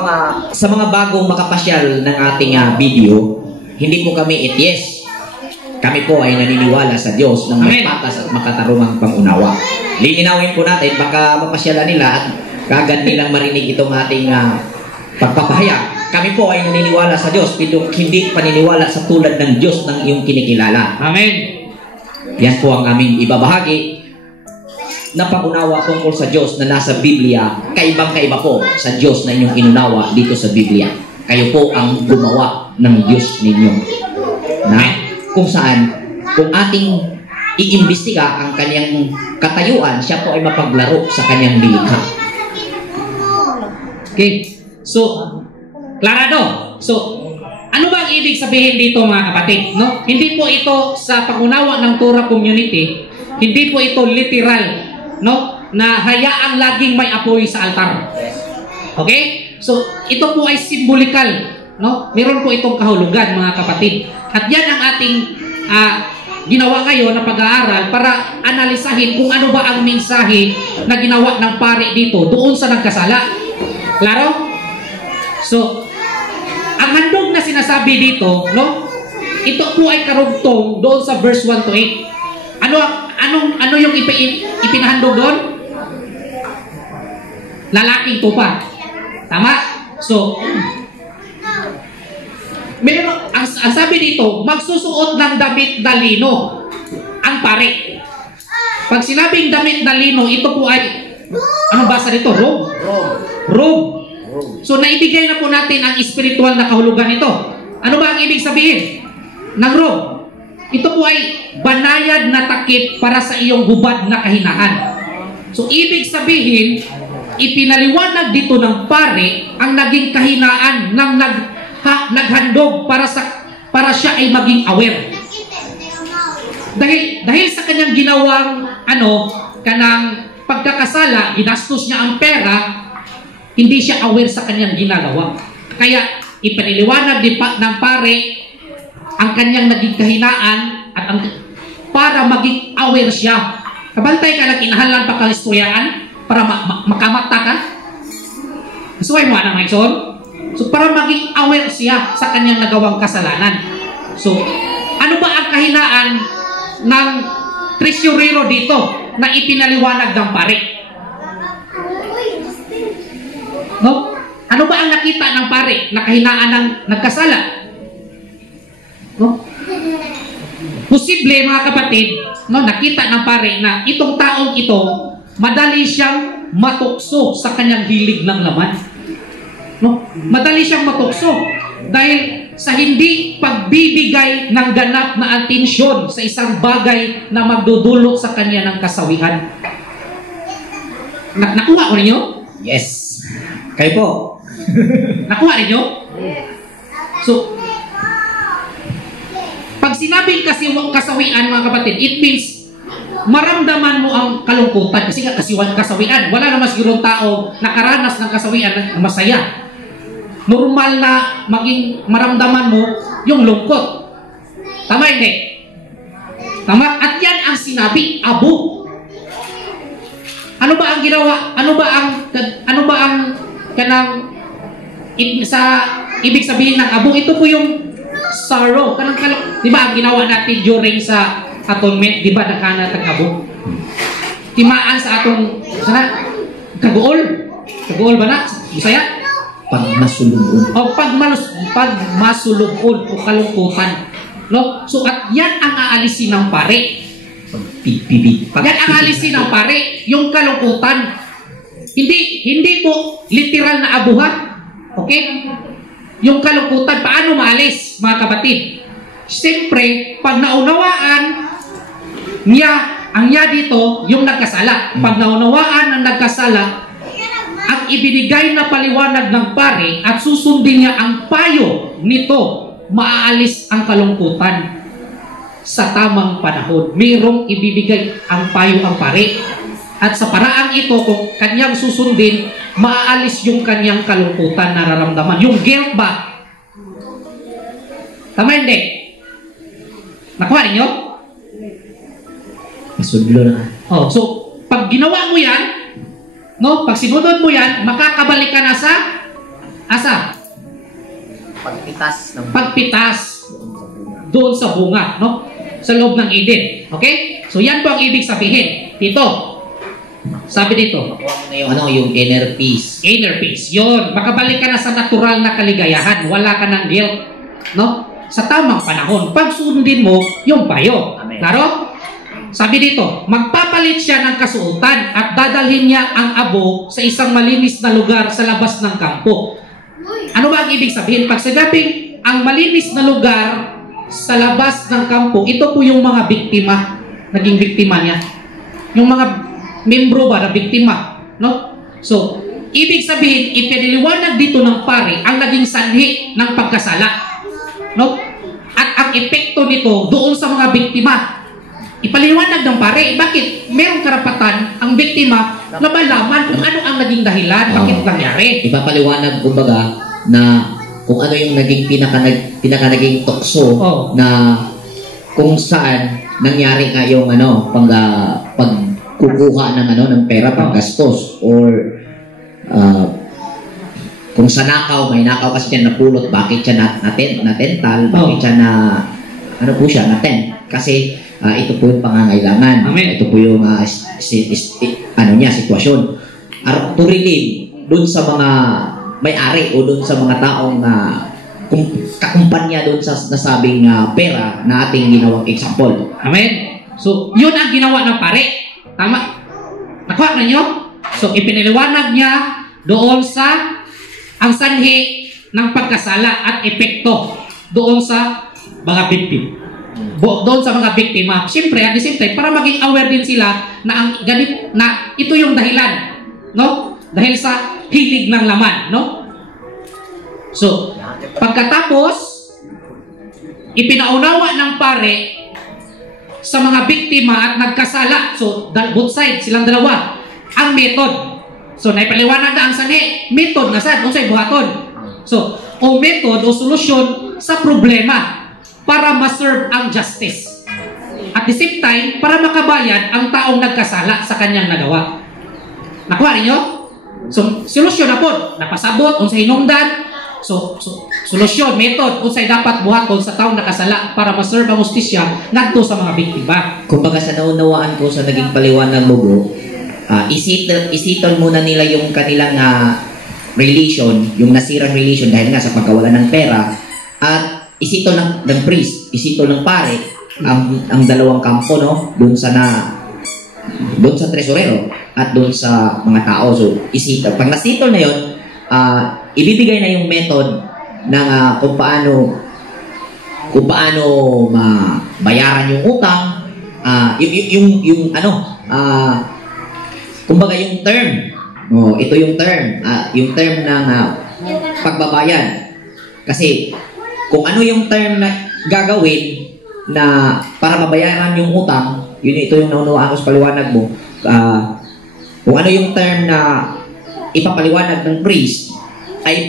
mga bagong makapasyal ng ating video, hindi po kami atheist. Kami po ay naniniwala sa Diyos ng may patas at makatarungang pangunawa. Lilinawin po natin, baka mapasyalan nila at kagad nilang marinig itong ating pagpapahayag. Kami po ay naniniwala sa Diyos, pero hindi paniniwala sa tulad ng Diyos ng iyong kinikilala. Amen. Yan po ang aming ibabahagi na pangunawa tungkol sa Diyos na nasa Biblia. Kaibang-kaiba po sa Diyos na inyong inunawa dito sa Biblia. Kayo po ang gumawa ng Diyos ninyo. Na kung saan, kung ating iimbestiga ang kanyang katayuan, siya po ay mapaglaro sa kanyang nilikha. Okay. So, klarado. So, ano ba ang ibig sabihin dito mga kapatid? No? Hindi po ito sa pangunawa ng Torah community, hindi po ito literal, no? Na hayaang laging may apoy sa altar. Okay? So, ito po ay symbolikal, no? Meron po itong kahulugan mga kapatid. At yan ang ating ginawa ngayon na pag-aaral para analisahin kung ano ba ang mensahe na ginawa ng pari dito doon sa nagkasala. Klaro? So, ang handog na sinasabi dito, no? Ito po ay karugtong doon sa verse 1 to 8. Ano yung ipinahandog doon? Lalaking tupa. Tama? So, ang sabi dito, magsusuot ng damit na lino ang pare. Pag sinabing damit na lino, ito po ay, ano basa dito? Robe. So, naibigay na po natin ang espiritual na kahulugan nito. Ano ba ang ibig sabihin ng robe? Ito po ay banayad na takip para sa iyong hubad na kahinaan. So, ibig sabihin, ipinaliwanag dito ng pare ang naging kahinaan ng naghandog para siya ay maging aware. Dahil sa kanyang ginawang kanang pagkakasala, ginastos niya ang pera, hindi siya aware sa kanyang ginagawa. Kaya ipiniliwanag ng pare ang kanyang naging kahinaan at para maging aware siya. Kabantay ka na kinahalan pa kalisturiyaan para makamata ka. Suway mo anang ngayon. So, para maging aware siya sa kanyang nagawang kasalanan. So, ano ba ang kahinaan ng tresurero dito na ipinaliwanag ng pare? No? Ano ba ang nakita ng pare na kahinaan ng nagkasala? No? Posible mga kapatid, no, nakita ng pare na itong taong ito, madali siyang matukso sa kanyang hilig ng laman. No? Madali siyang matukso dahil sa hindi pagbibigay ng ganap na atensyon sa isang bagay na magdudulot sa kanya ng kasawian. Nakuha ko ninyo? Yes. Kayo po. Nakuha ninyo? So, pag sinabing kasawian, mga kapatid, it means maramdaman mo ang kalungkutan kasi nga kasawian. Wala naman siguro tao nakaranas ng kasawian na masaya. Normal na maging maramdaman mo yung lungkot. Tama hindi? Tama? At yan ang sinabi, abo. Ano ba ang ginawa? Ano ba ang kanang sa ibig sabihin ng abo? Ito po yung sorrow. Di ba ang ginawa natin during sa atonement? Di ba nakana tag-abo? Timaan sa atong kaguol. Kaguol ba na? Bisaya? Pagmasulubon. O pagmasulubon o kalungkutan. No? So at yan ang aalisin ng pare. Yan ang aalisin ng pare, yung kalungkutan. Hindi po literal na abuhan. Okay? Yung kalungkutan, paano maalis, mga kapatid? Siyempre, pag naunawaan ang niya dito, yung nagkasala. Pag naunawaan ng nagkasala, ang ibinigay na paliwanag ng pare at susundin niya ang payo nito, maaalis ang kalungkutan sa tamang panahon. Mayroong ibibigay ang payo ang pare. At sa paraang ito, kung kanyang susundin, maaalis yung kanyang kalungkutan na nararamdaman. Yung guilt ba? Tama hindi? Nakuha ninyo? Masudlo na. Oh, so, pag ginawa mo yan, no, pag sinunod mo yan, makakabalik ka na sa asa? Pagpitas doon sa bunga, no? Sa loob ng Eden. Okay? So yan po ang ibig sabihin. Dito. Sabi dito. Yung inner peace. Inner peace. Yun. Makabalik ka na sa natural na kaligayahan. Wala ka ng guilt. No? Sa tamang panahon. Pag sundin mo yung payo. Amen. Klaro? Sabi dito, magpapalit siya ng kasuotan at dadalhin niya ang abo sa isang malinis na lugar sa labas ng kampo. Ano ba ang ibig sabihin? Pag sagaping ang malinis na lugar sa labas ng kampo, ito po yung mga biktima, naging biktima niya. Yung mga membro ba na biktima, no? So, ibig sabihin, ipiniliwanag dito ng pare ang naging sanhi ng pagkasala, no? At ang epekto nito doon sa mga biktima. Ipaliwanag ng pare, bakit merong karapatan ang biktima na malaman kung ano ang naging dahilan, bakit nangyari. Ipapaliwanag, kumbaga, na kung ano yung naging pinaka naging tukso na kung saan nangyari nga yung pagkukuha ng pera, paggastos, or kung sa nakaw, may nakaw kasi siya napulot, bakit siya natental, bakit siya natent, kasi ito po yung pangangailangan. Amen. Ito po yung sitwasyon. To relieve doon sa mga may-ari o doon sa mga taong kakumpanya doon sa nasabing pera na ating ginawang example. Amen. So, yun ang ginawa ng pare. Tama? Nakuha na nyo? So, ipiniliwanag niya doon sa ang sanhi ng pagkasala at epekto doon sa mga biktima. Doon sa mga biktima. Siyempre, at the same time, para maging aware din sila na ito yung dahilan, no? Dahil sa hilig ng laman, no? So, pagkatapos, ipinaunawa ng pare sa mga biktima at nagkasala. So, both sides, silang dalawa, ang method. So, naipaliwanag na ang sanhi. Method na sad, unsay buhaton. So, o method o solusyon sa problema para ma-serve ang justice. At the same time, para makabayad ang taong nagkasala sa kanyang nagawa. Nakuha ninyo? So, solusyon na po. Napasabot, unsay hinungdan. So, solusyon, method, unsay dapat buhaton sa taong nakasala para ma-serve ang hustisya ngadto sa mga biktima. Kumbaga sa naunawaan ko sa naging paliwanag mo, bro, isitol muna nila yung kanilang relation, yung nasirang relation dahil nga sa pagkawala ng pera, at isitol ng priest, isitol ng pare ang dalawang kampo, no, doon sa tresorero at doon sa mga tao. So isitol, pag nasitol na yon, ibibigay na yung method ng kung paano mabayaran yung utang, kumbaga yung term. Ito yung term ng pagbabayad. Kasi kung ano yung term na gagawin na para mabayaran yung utang, ito yung naunawaan ko sa paliwanag mo. Kung ano yung term na ipapaliwanag ng priest ay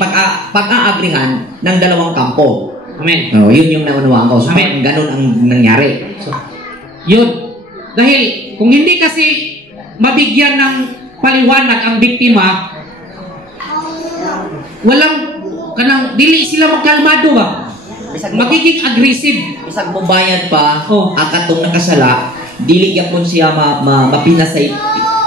pag-aagrihan ng dalawang kampo. Amen. Yun yung naunawaan ko. So, Amen. ganun ang nangyari. So, yun. Dahil kung hindi kasi mabigyan ng paliwanag ang biktima, dili sila magkalmado ba? Magiging aggressive. Bisag mo bayad pa, Oh. akatong nakasala, dili gyapon siya mapinasay.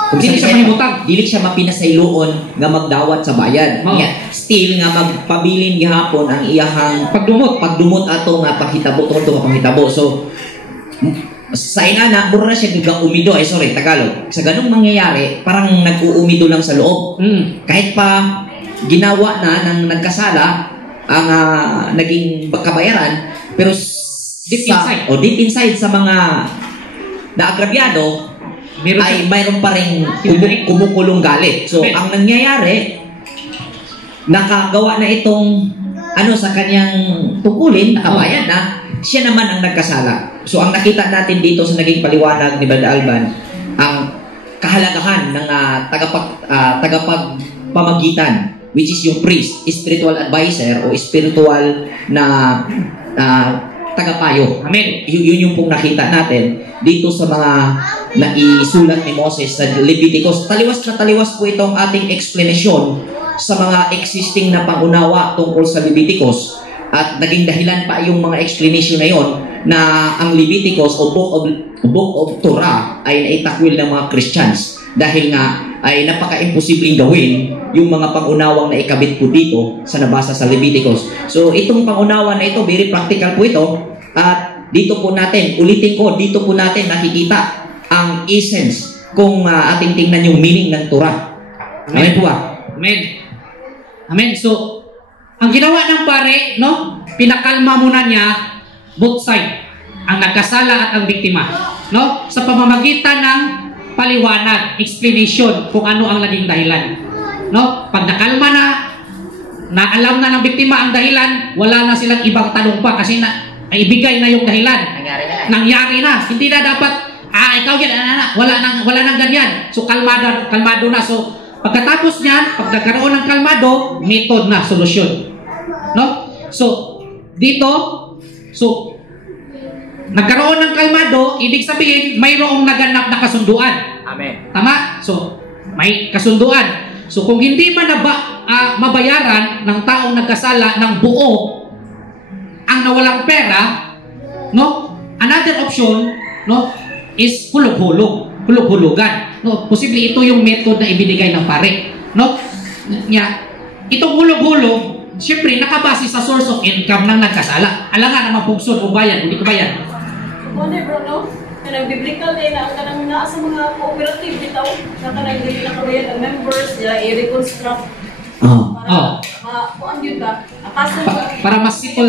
Dili siya mahimutang. Dili siya mapinasay luon nga magdawat sa bayad. Oh. Still nga magpabilin gihapon ang iyahang pagdumot ato nga panghitabo tungod nga panghitabo. So sa inana, mura na siya biglang umido. Tagalog. Sa ganung mangyayari, parang nag-uumido lang sa loob. Kahit pa ginawa na ng nagkasala ang naging kabayaran, pero deep inside sa mga naagrabyado ay mayroon pa rin kumukulong galit. So ang nangyayari, nakagawa na itong sa kanyang tungkulin, nakabayad na, siya naman ang nagkasala. So ang nakita natin dito sa naging paliwanag ni Brother Alban, ang kahalagahan ng tagapagpamagitan, which is yung priest, spiritual advisor o spiritual na tagapayo. Amen. Yun yung pong nakita natin dito sa mga naisulat ni Moses sa Leviticus. Taliwas na taliwas po itong ating explanation sa mga existing na pangunawa tungkol sa Leviticus. At naging dahilan pa yung mga explanation na yon na ang Leviticus o Book of Torah ay naitakwil ng mga Christians. Dahil nga ay napaka-imposibleng gawin yung mga pangunawang na ikabit po dito sa nabasa sa Leviticus. So itong pangunawa na ito, very practical po ito. At dito po natin, ulitin ko, dito po natin nakikita ang essence kung ating tingnan yung meaning ng Torah. Amen po ba? Amen. Amen. So, ang ginawa ng pare, pinakalma muna niya both side, ang nagkasala at ang biktima, sa pamamagitan ng paliwanag, explanation kung ano ang naging dahilan. Pag nakalma na alam na ng biktima ang dahilan, wala na silang ibang tanong pa kasi ibigay na yung dahilan. Nangyari na. Hindi na dapat, ikaw yan, wala nang ganyan. So, kalmado na. So, pagkatapos niyan, pag nagkaroon ng kalmado, method na, solusyon. So, dito, nagkaroon ng kalmado, ibig sabihin, mayroong naganap na kasunduan. Amen. Tama? So, may kasunduan. So, kung hindi man mabayaran ng taong nagkasala ng buo ang nawalang pera, another option, is hulog-hulugan. Posible ito yung method na ibinigay ng pare. Itong hulog-hulog, siyempre, nakabase sa source of income ng nagkasala. Alangan naman pugsod o bayad, hindi ko bayad. Wonder bro, Nag-biblical na ang kanang naa sa mga cooperative bitaw na kanang dili nakabayad ang members nila i-reconstruct para kuan gyud ba para mas simple.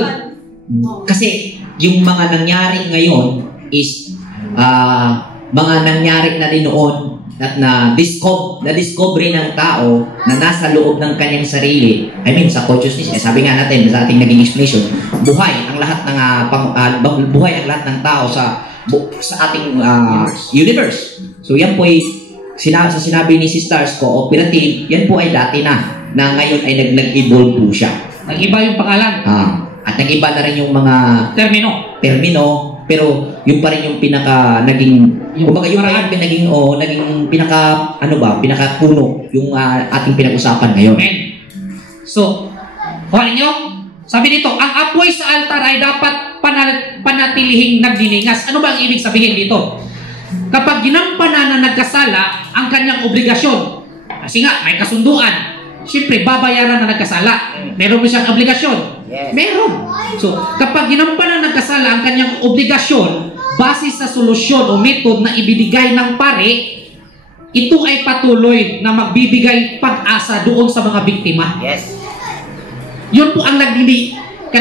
Kasi yung mga nangyari ngayon is mga nangyari na din noon at na-discover ng tao na nasa loob ng kanyang sarili. I mean, sa consciousness, sabi nga natin sa ating naging explanation, buhay ang lahat ng tao sa ating universe. So yan po ay sinabi ni Sisters cooperative, yan po ay dati na ngayon ay nag-evolve po siya. Nag-iba yung pangalan. At nag-iba na rin yung mga termino, pero yung pa rin yung pinaka naging pinaka puno yung ating pinag-usapan ngayon. Amen. So, kuhanin nyo, sabi dito, ang apoy sa altar ay dapat panatilihing nagdiningas. Ano ba ang ibig sabihin dito? Kapag ginampanan na nagkasala ang kanyang obligasyon, kasi nga may kasunduan, siyempre babayaran na nagkasala. Meron mo siyang obligasyon? Yes. Meron. So, kapag ginampanan na nagkasala ang kanyang obligasyon, base sa solusyon o method na ibinigay ng pare, ito ay patuloy na magbibigay pag-asa doon sa mga biktima. Yes. Yun po ang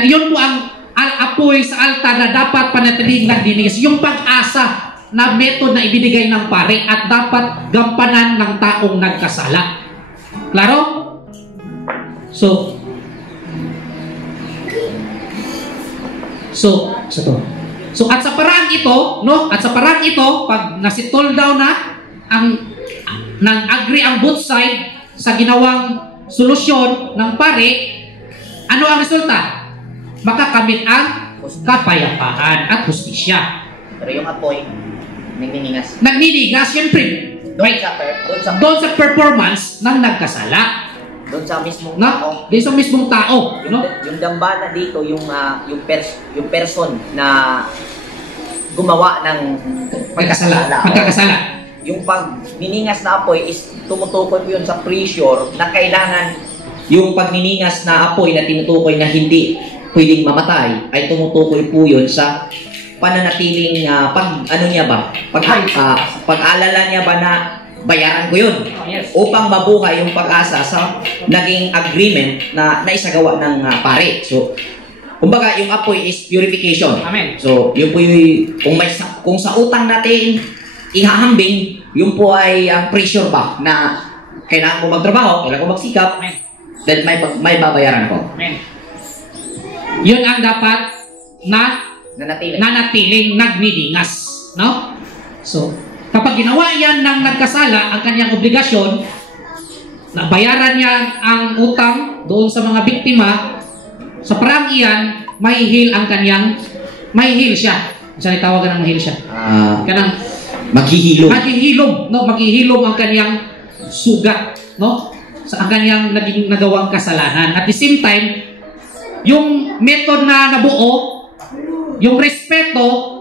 yun po ang apoy sa altar na dapat panatiling nagdinis. Yung pag-asa na method na ibinigay ng pare at dapat gampanan ng taong nagkasala. Klaro? So, So, at sa parang ito, no? At sa parang ito, pag nasitol daw na nag-agree ang both side sa ginawang solusyon ng pare, ano ang resulta? Makakamit ang kapayapaan at hustisya. Pero yung apoy, nagniningas. Nagniningas, syempre. Doon sa performance ng nagkasala. Doon sa mismong tao. Doon sa mismong tao. Yung dambana dito, yung person na gumawa ng pagkakasala. Yung pagniningas na apoy is tumutukoy po yun sa pressure na kailangan yung pagniningas na apoy na tinutukoy na hindi pwedeng mamatay ay tumutukoy po yun sa pananatiling pag-alala niya ba na bayaran ko yun upang mabuhay yung pag-asa sa naging agreement na naisagawa ng pare. So, kumbaga yung apoy is purification. Amen. So, yun po yung kung sa utang natin ihahambing, yun po ay pressure ba na kailangan ko magtrabaho, kailangan ko magsikap, then may babayaran ko. Amen. Yun ang dapat nanatiling nagniningas, no? So, kapag ginawa yan ng nagkasala, ang kanyang obligasyon, na bayaran niya ang utang doon sa mga biktima, sa parang iyan, mahihil siya. Saan itawagan ng mahihil siya? Maghihilom. Maghihilom ang kanyang sugat, no? Sa ang kanyang nagawang kasalanan. At the same time, yung method na nabuo, yung respeto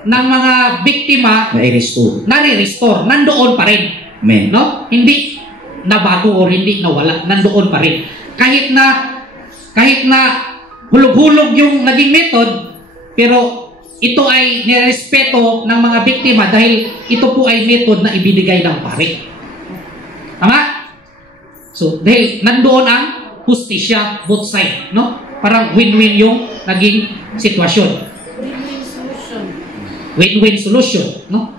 ng mga biktima nare-restore. Nandoon pa rin. Amen. No? Hindi nabago o hindi nawala. Nandoon pa rin. Kahit na hulog-hulog yung naging method, pero ito ay nirespeto ng mga biktima dahil ito po ay method na ibinigay ng pare. Tama? So, dahil nandoon ang hustisya both side, no? Parang win-win yung naging sitwasyon. Win-win solution, no?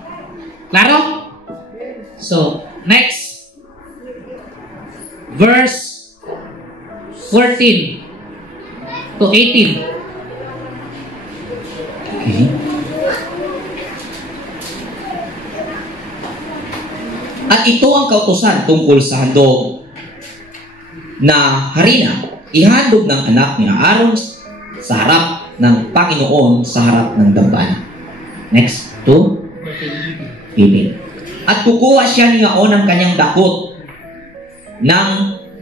Klaro? So, next. Verse 14 to 18. Okay. At ito ang kautusan tungkol sa handog na harina. Ihandog ng anak ni Aaron sa harap ng Panginoon sa harap ng dambana. Next, 2. At kukuha siya ni Ngaon ng kanyang dakot ng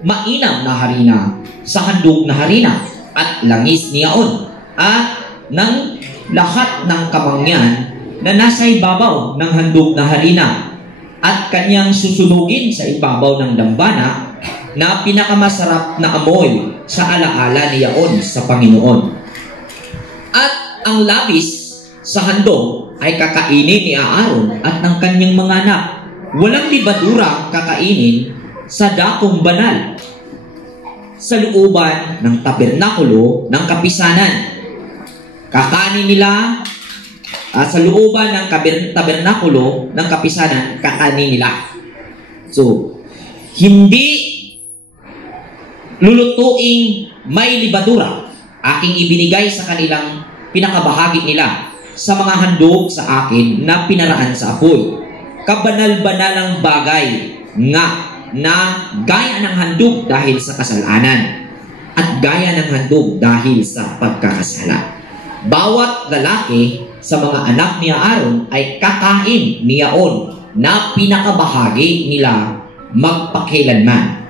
mainam na harina sa handog na harina at langis ni Ngaon at ng lahat ng kamangyan na nasa ibabaw ng handog na harina at kanyang susunugin sa ibabaw ng dambana na pinakamasarap na amoy sa alaala ni Yaon sa Panginoon. At ang labis sa handog ay kakainin ni Aaron at ng kanyang mga anak. Walang libadura kakainin sa dakong banal sa looban ng tabernakulo ng kapisanan. Kakanin nila sa looban ng tabernakulo ng kapisanan, kakanin nila. So, hindi lulutuing may libadura aking ibinigay sa kanilang pinakabahagi nila sa mga handog sa akin na pinaraan sa apoy. Kabanal-banalang bagay nga na gaya ng handog dahil sa kasalanan at gaya ng handog dahil sa pagkakasala. Bawat lalaki sa mga anak ni Aaron ay kakain ni Yaon na pinakabahagi nila magpakilanman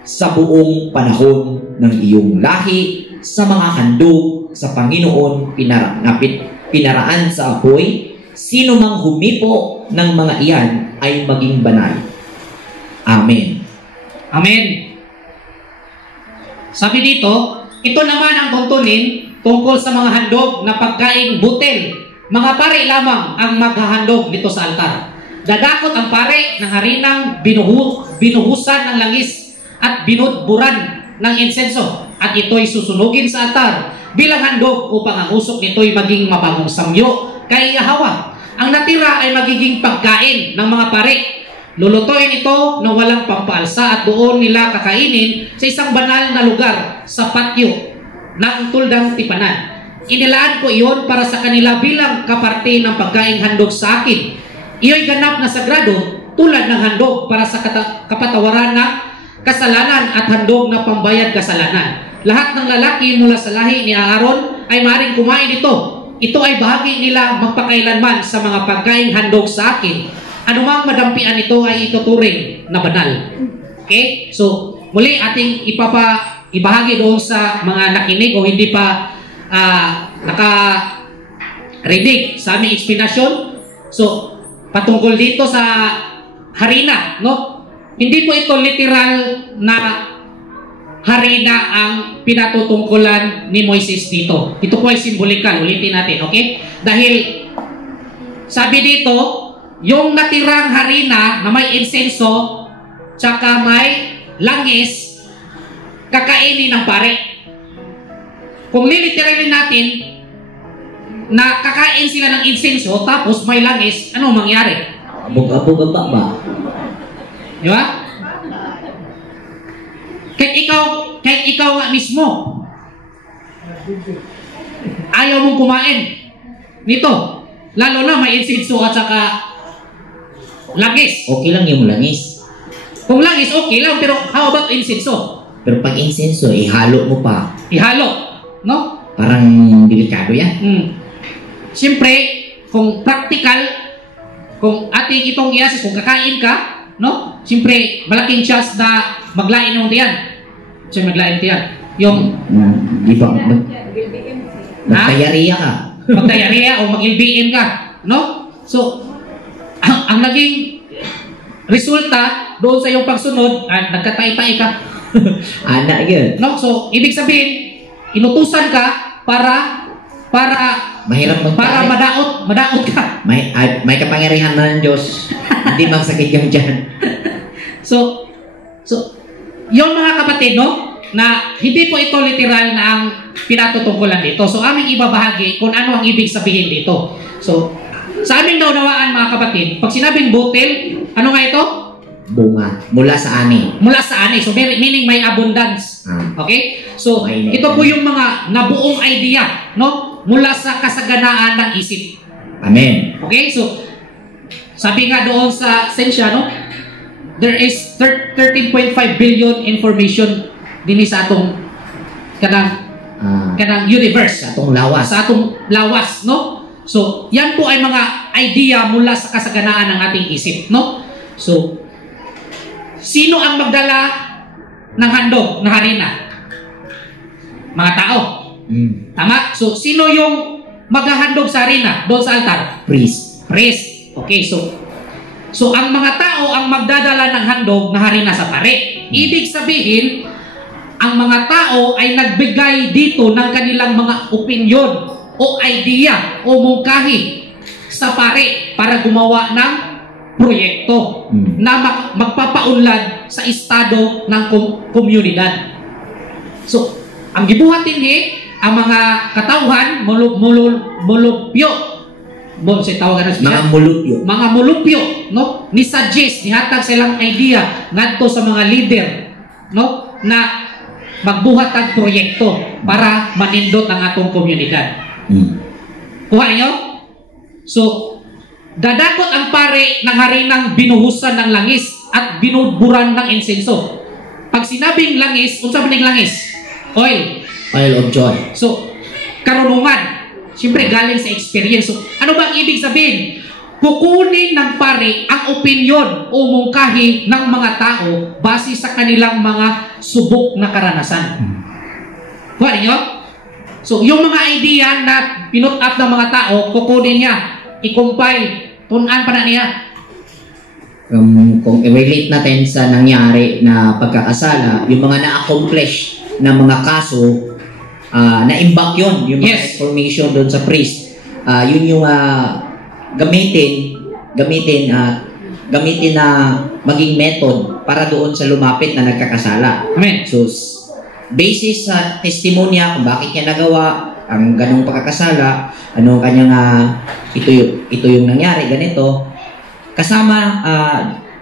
sa buong panahon ng iyong lahi sa mga handog sa Panginoon pinaraan sa apoy. Sino mang humipo ng mga iyan ay maging banal. Amen. Amen. Sabi dito, ito naman ang tuntunin tungkol sa mga handog na pagkain butil. Mga pare lamang ang maghahandog dito sa altar. Dadakot ang pare ng harinang binuhusan ng langis at binudburan ng insenso, at ito'y susunugin sa altar bilang handog upang ang usok nito'y maging mabangong samyo kay Yahweh. Ang natira ay magiging pagkain ng mga pare. Lulutuin ito na walang pampaalsa at doon nila kakainin sa isang banal na lugar sa patio ng tuldang tipanan. inilaan ko iyon para sa kanila bilang kaparte ng pagkaing handog sa akin. Iyo'y ganap na sagrado tulad ng handog para sa kapatawaran ng kasalanan at handog na pambayad kasalanan. Lahat ng lalaki mula sa lahi ni Aaron ay maaaring kumain ito. Ito ay bahagi nila magpakailanman sa mga pagkaing handog sa akin. Anumang madampian ito ay ituturing na banal. Okay? So, muli ating ibahagi doon sa mga nakinig o hindi pa naka-ready sa aming explanation. So, patungkol dito sa harina, no? Hindi po ito literal na harina ang pinatutungkulan ni Moises dito. Ito po ay simbolikal. Ulitin natin, okay? Dahil sabi dito, yung natirang harina na may insenso tsaka may langis, kakainin ng pare. Kung liliteralin natin na kakain sila ng insenso tapos may langis, ano mangyari? Abog-abog ba? Di ba? Kahit ikaw nga mismo, ayaw mong kumain nito. Lalo na may insenso at saka langis. Okay lang yung langis. Kung langis, okay lang. Pero how about insenso? Pero pag insenso, ihalo mo pa. Ihalo. No? Parang delikado yan. Siyempre, kung practical, kung ating itong i-assess, kung kakain ka, no? Siyempre, malaking chance na maglain ng tiyan. Siyempre, maglain tiyan. Yung... Di ba? Magtayariya ka. Magtayariya o mag-LBM ka. No? So, ang naging resulta doon sa iyong pagsunod, nagkatay-tay ka. Anak yun. No? So, ibig sabihin, inutusan ka para mahirap madaot ka. May kapangyarihan na ng Diyos. Hindi magsakit yung dyan. So, yung mga kapatid, no? Na hindi po ito literal na ang pinatutungkulan dito. So, aming ibabahagi kung ano ang ibig sabihin dito. So, sa aming naunawaan mga kapatid, pag sinabing butil, ano nga ito? Bunga. Mula sa ani. Mula sa ani. So, meaning may abundance. Okay? So, ito po yung mga nabuong idea, no? Mula sa kasaganaan ng isip. Amen. Okay? So, sabi nga doon sa sensya, no? There is 13.5 billion information din sa atong kanang universe. Sa atong lawas. Sa atong lawas, no? So, yan po ay mga idea mula sa kasaganaan ng ating isip, no? So, sino ang magdala ng handog na harina? Mga tao. Tama? So, sino yung maghahandog sa harina doon sa altar? Priest. Priest. Okay, so ang mga tao ang magdadala ng handog na harina sa pare. Ibig sabihin, ang mga tao ay nagbigay dito ng kanilang mga opinyon o idea o mungkahi sa pare para gumawa ng proyekto na magpapaunlad sa estado ng komunidad. So, ang gibuhatin ang mga katawhan, mulupyo. Mga mulupyo. Mga mulupyo, no? Ni suggest, nihatag silang idea ngadto sa mga leader, no? Na magbuhat ang proyekto para manindot ang atong komunidad. Kuha niyo? So, dadakot ang pare ng harinang binuhusan ng langis at binuburan ng insenso. Pag sinabing langis, unsa man ning langis? Oil. Oil of joy. So, karunungan. Siyempre, galing sa experience. So, ano ba ang ibig sabihin? Kukunin ng pare ang opinyon o mungkahi ng mga tao base sa kanilang mga subok na karanasan. Kuha ninyo? So, yung mga idea na pinut up ng mga tao, kukunin niya, i-compile, tunan pa na niya. Kung i-relate natin sa nangyari na pagkakasala, yung mga na-accomplish na mga kaso, na-imbak yun, yung mga information doon sa priest. Yun yung gamitin na maging method para doon sa lumapit na nagkakasala. Amen. So, basis sa testimonya kung bakit niya nagawa ang ganong pagkakasala, ano ang kanyang ito yung nangyari, ganito, kasama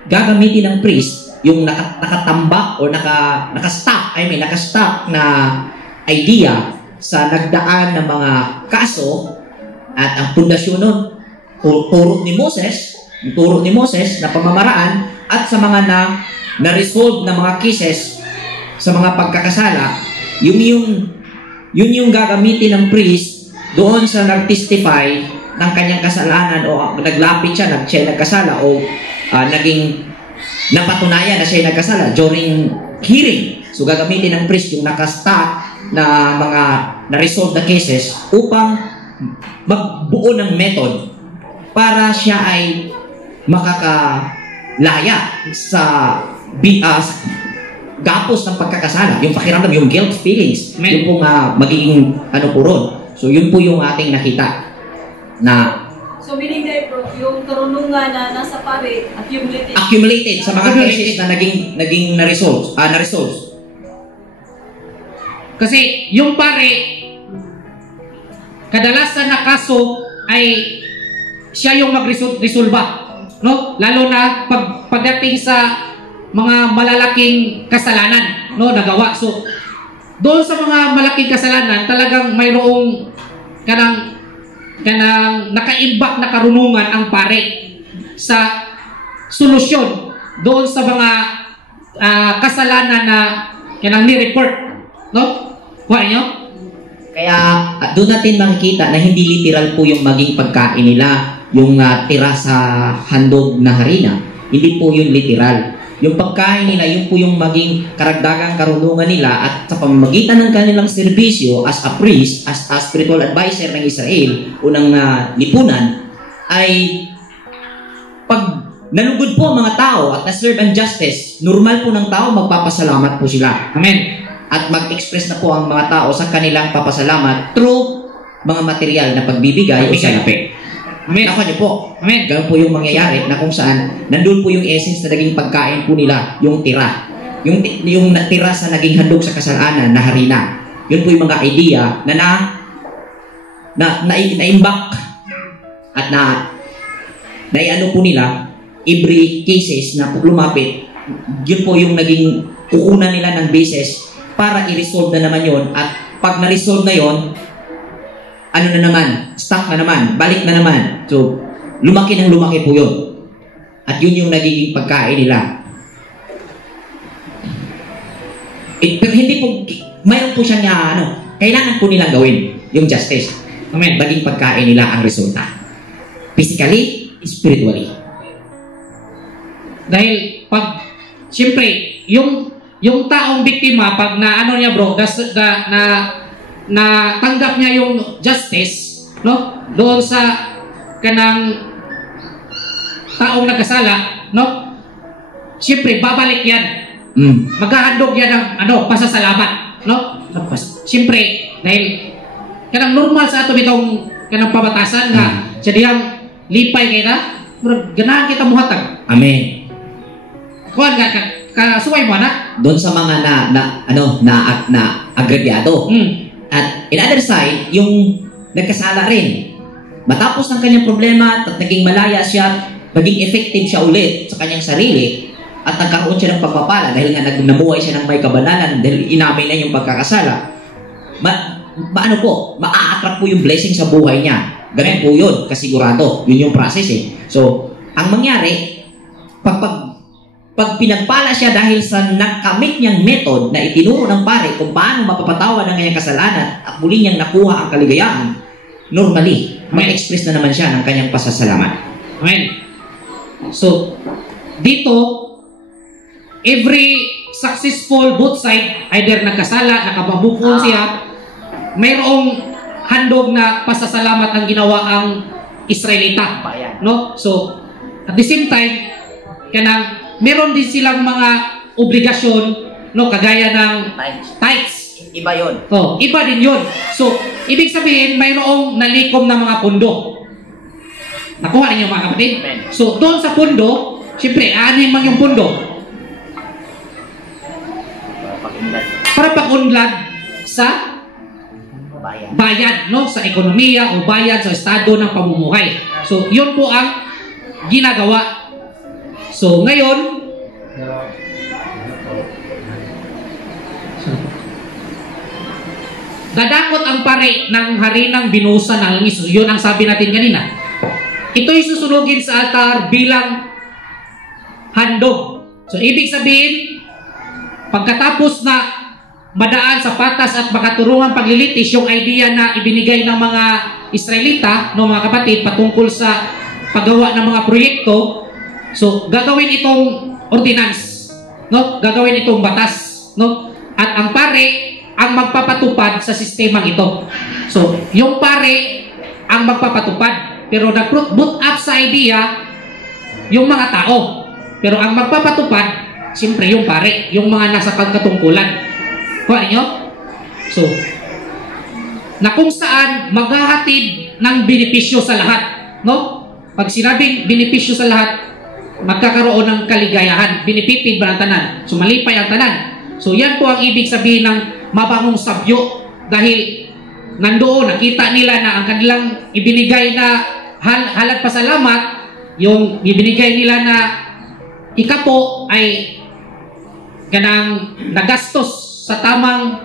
gagamitin ng priest yung nakatambak o nakastock na idea sa nagdaan ng mga kaso at ang pundasyon nun, turo ni Moses na pamamaraan at sa mga na-resolve na mga cases sa mga pagkakasala, yun yung gagamitin ng priest doon sa nag-testify ng kanyang kasalanan o naglapit siya nagkasala o naging napatunayan na siya nagkasala during hearing. So gagamitin ng priest yung nakastack na mga na-resolve na cases upang magbuo ng method para siya ay makakalaya sa gapos ng pagkakasala, yung pakiramdam, yung guilt feelings, yun pong magiging po ron. So yun po yung ating nakita na so meaning that bro, yung karunungan na nasa pare accumulated sa mga cases na naging na-resolve. Kasi yung pare, kadalasan na kaso ay siya yung magresolba, no? Lalo na pagdating sa mga malalaking kasalanan, no, nagawa. So doon sa mga malaking kasalanan, talagang mayroong kanang nakaimbak na karunungan ang pare sa solusyon doon sa mga kasalanan na kanang ni-report, no? Kuha nyo? Kaya doon natin makikita na hindi literal po yung maging pagkain nila, yung tira sa handog na harina. Hindi po yun literal. Yung pagkain nila, yun po yung maging karagdagang karunungan nila at sa pamamagitan ng kanilang serbisyo as a priest, as a spiritual advisor ng Israel o ng lipunan, ay pag nalugod po ang mga tao at na-serve ang justice, normal po ng tao, magpapasalamat po sila. Amen. At mag-express na po ang mga tao sa kanilang papasalamat through mga material na pagbibigay o salapi. Amen. Nakuha niyo po. Amen. Ganun po yung mangyayari na kung saan nandun po yung essence na naging pagkain po nila, yung tira. Yung tira sa naging handog sa kasalanan na harina. Yun po yung mga idea na naimbak at naiano po nila every cases na lumapit. Yun po yung naging kukunan nila ng basis para i-resolve na naman yon. At pag na-resolve na yon, ano na naman, stuck na naman, balik na naman. So, lumaki po yun. At yun yung nagiging pagkain nila. Pero hindi po, mayroon po siyang kailangan po nilang gawin yung justice. Amen. Maging pagkain nila ang resulta. Physically, spiritually. Dahil siyempre, yung taong biktima, pag niya bro, na tanggap niya yung justice, no? Doon sa kanang taong nagkasala, no? Siyempre, babalik yan. Maghahandog yan ng pasasalamat, no? Siyempre, dahil kanang normal sa ato itong kanang pabatasan nga siya diyang lipay kay na, ganahan kita muhatag. Amen. Kuan nga kasuway mo na doon sa mga na agrebyado. At in other side, yung nagkasala rin. Matapos ng kanyang problema at naging malaya siya, naging effective siya ulit sa kanyang sarili at nagkaroon siya ng pagpapala dahil nga namuhay siya ng may kabanalan dahil inamin na yung pagkakasala. Ma-attract po yung blessing sa buhay niya. Ganun po yun, kasigurado. Yun yung process eh. So, ang mangyari, pag pinagpala siya dahil sa nakamit niyang method na itinuro ng pare kung paano mapapatawa ng kanyang kasalanan at muli niyang nakuha ang kaligayahan, normally, mag-express na naman siya ng kanyang pasasalamat. Amen. So, dito, every successful both side, either nagkasala, nakababukon siya, mayroong handog na pasasalamat ang ginawa ang Israelita. No? So, at the same time, meron din silang mga obligasyon, no, kagaya ng tithes. Iba yon. Iba din yon. So, ibig sabihin, mayroong nalikom na mga pundo. Nakuha ninyo mga kapatid? So, doon sa pundo, siyempre, aanin man yung pundo. Para pag-unlad sa bayan, no, sa ekonomiya o bayan sa estado ng pamumuhay. So, yun po ang ginagawa. So, ngayon, dadakot ang pare ng harinang binuhusan ng langis. Yun ang sabi natin kanina. Ito'y susunugin sa altar bilang handog. So, ibig sabihin, pagkatapos na madaan sa patas at makaturungan paglilitis yung idea na ibinigay ng mga Israelita, no, mga kapatid, patungkol sa paggawa ng mga proyekto, so, gagawin itong ordinance, no? Gagawin itong batas, no? At ang pare ang magpapatupad sa sistemang ito. So, yung pare ang magpapatupad. Pero nag-boot up sa idea yung mga tao. Pero ang magpapatupad, siyempre yung pare, yung mga nasa pagkatungkulan. Kuha niyo? So, na kung saan maghahatid ng benepisyo sa lahat. No? Pag sinabing benepisyo sa lahat, magkakaroon ng kaligayahan. Benefitid ba ng tanan? So, malipay ang tanan. So, yan po ang ibig sabihin ng mabangong sabyo dahil nandoon nakita nila na ang kanilang ibinigay na halat pasalamat, yung ibinigay nila na ikapo ay ganang nagastos sa tamang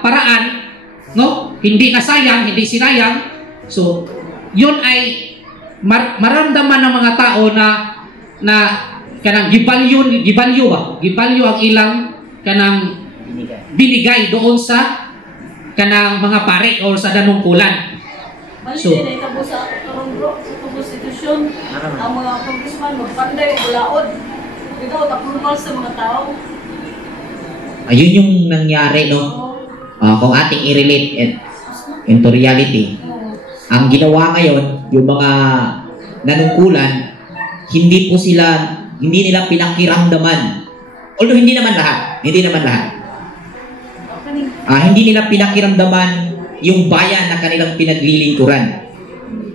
paraan, no? Hindi nasayang, hindi sinayang. So yun ay maramdaman ng mga tao na kanang gibalyo ang ilang kanang binigay doon sa kanang mga pare o sa danungkulan. So, din ay tabo sa karong bro, sa konstitusyon, ang mga congressman magpanday ulaod. Ito tapulmal sa mga tao. Ayun yung nangyari, no? Kung ating i-relate into reality, ang ginawa ngayon, yung mga nanungkulan, hindi nila pinakiramdaman. Although hindi naman lahat. Hindi nila pinakiramdaman yung bayan na kanilang pinaglilingkuran.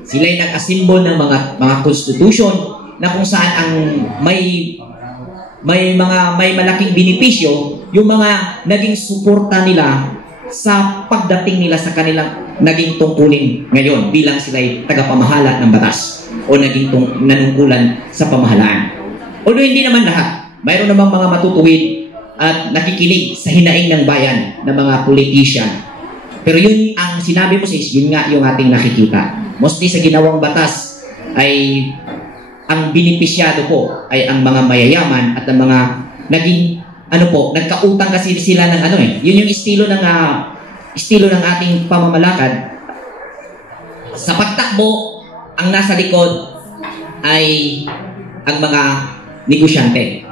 Sila'y nag-asimbol ng mga constitution na kung saan ang may malaking benepisyo yung mga naging suporta nila sa pagdating nila sa kanilang naging tungkulin ngayon bilang sila'y tagapamahala ng batas o naging nanungkulan sa pamahalaan. Although hindi naman lahat, mayroon namang mga matutuwid at nakikinig sa hinaing ng bayan ng mga politician. Pero yun ang sinabi mo sis, yun nga yung ating nakikita. Mostly sa ginawang batas ay ang benepisyado po ay ang mga mayayaman at ang mga naging nagkautang kasi sila ng yun yung estilo ng ating pamamalakad. Sa pagtakbo, ang nasa likod ay ang mga negosyante.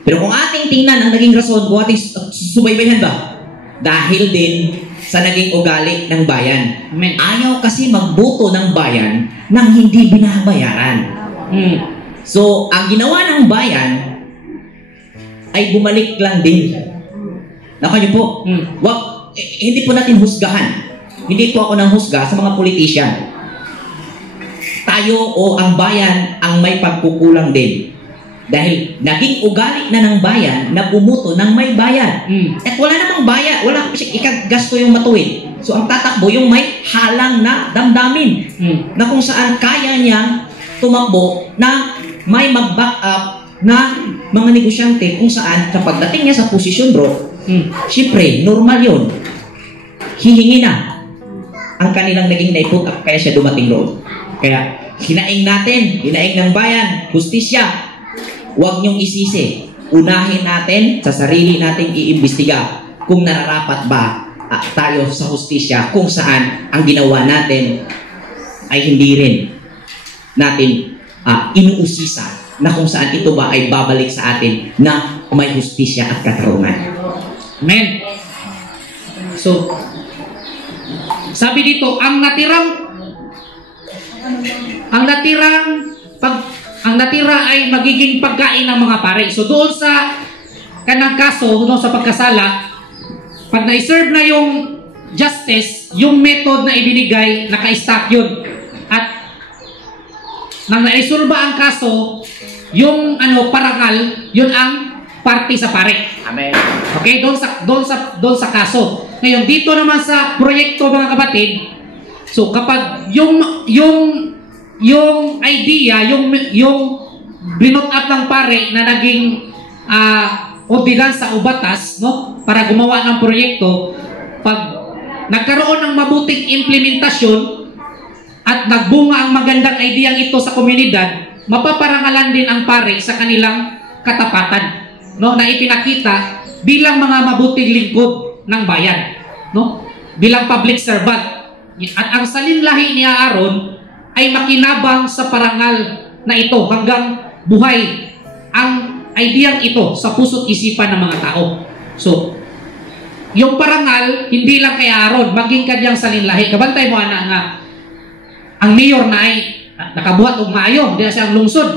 Pero kung ating tingnan ang naging rason, kung ating subaybayan ba? Dahil din sa naging ugali ng bayan. Ayaw kasi magboto ng bayan nang hindi binabayaran. So, ang ginawa ng bayan ay bumalik lang din. Nakayo po, hindi po natin husgahan. Hindi po ako nang husga sa mga politician. Tayo o ang bayan ang may pagkukulang din. Dahil naging ugali na ng bayan na bumuto ng may bayan. At wala namang bayan, wala ikagasto yung matuwid. So ang tatakbo yung may halang na damdamin. Na kung saan kaya niyang tumakbo na may mag-back up na mga negosyante kung saan kapag dating niya sa posisyon bro, syempre normal yun. Hihingi na ang kanilang naging na-put up kaya siya dumating roon. Kaya hinaing ng bayan, hustisya. Huwag niyong isisi. Unahin natin sa sarili nating iimbestiga kung nararapat ba tayo sa hustisya kung saan ang ginawa natin ay hindi rin natin inuusisa na kung saan ito ba ay babalik sa atin na may hustisya at katarungan. Amen. So, sabi dito, ang natira ay magiging pagkain ng mga pare. So doon sa kanang kaso, doon sa pagkasala, pag na-serve na yung justice, yung method na ibinigay, naka-stack yun. At nang naisulba ang kaso, yung parangal, yun ang party sa pare. Amen. Okay, doon sa kaso. Ngayon dito naman sa proyekto mga kapatid, so kapag yung idea, yung binot up ng pare na naging ordinansa o batas, no, para gumawa ng proyekto, pag nagkaroon ng mabuting implementasyon at nagbunga ang magandang ideyang ito sa komunidad, mapaparangalan din ang pare sa kanilang katapatan, no, na ipinakita bilang mga mabuting lingkod ng bayan, no, bilang public servant. At ang salinlahi ni Aaron ay makinabang sa parangal na ito hanggang buhay ang ideyang ito sa puso't isipan ng mga tao. So, yung parangal, hindi lang kay Aaron, maging kanyang salinlahi. Kabantay mo, anak, nga, ang mayor na ay nakabuhat og maayo, di na siya ang lungsod.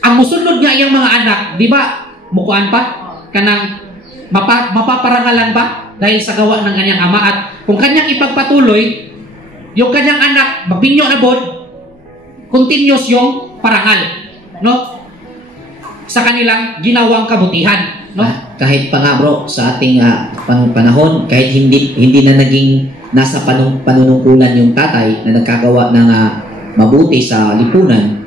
Ang musunod nga iyang mga anak, di ba, mukuan pa, kanang mapaparangalan ba dahil sa gawa ng kanyang ama. At kung kanyang ipagpatuloy, yung kanyang anak, magbinyo na bod, continuous yung parangal, no, sa kanilang ginawang kabutihan, no? Kahit pa nga bro, sa ating panahon, kahit hindi na naging nasa panunungkulan yung tatay na nagkagawa ng mabuti sa lipunan,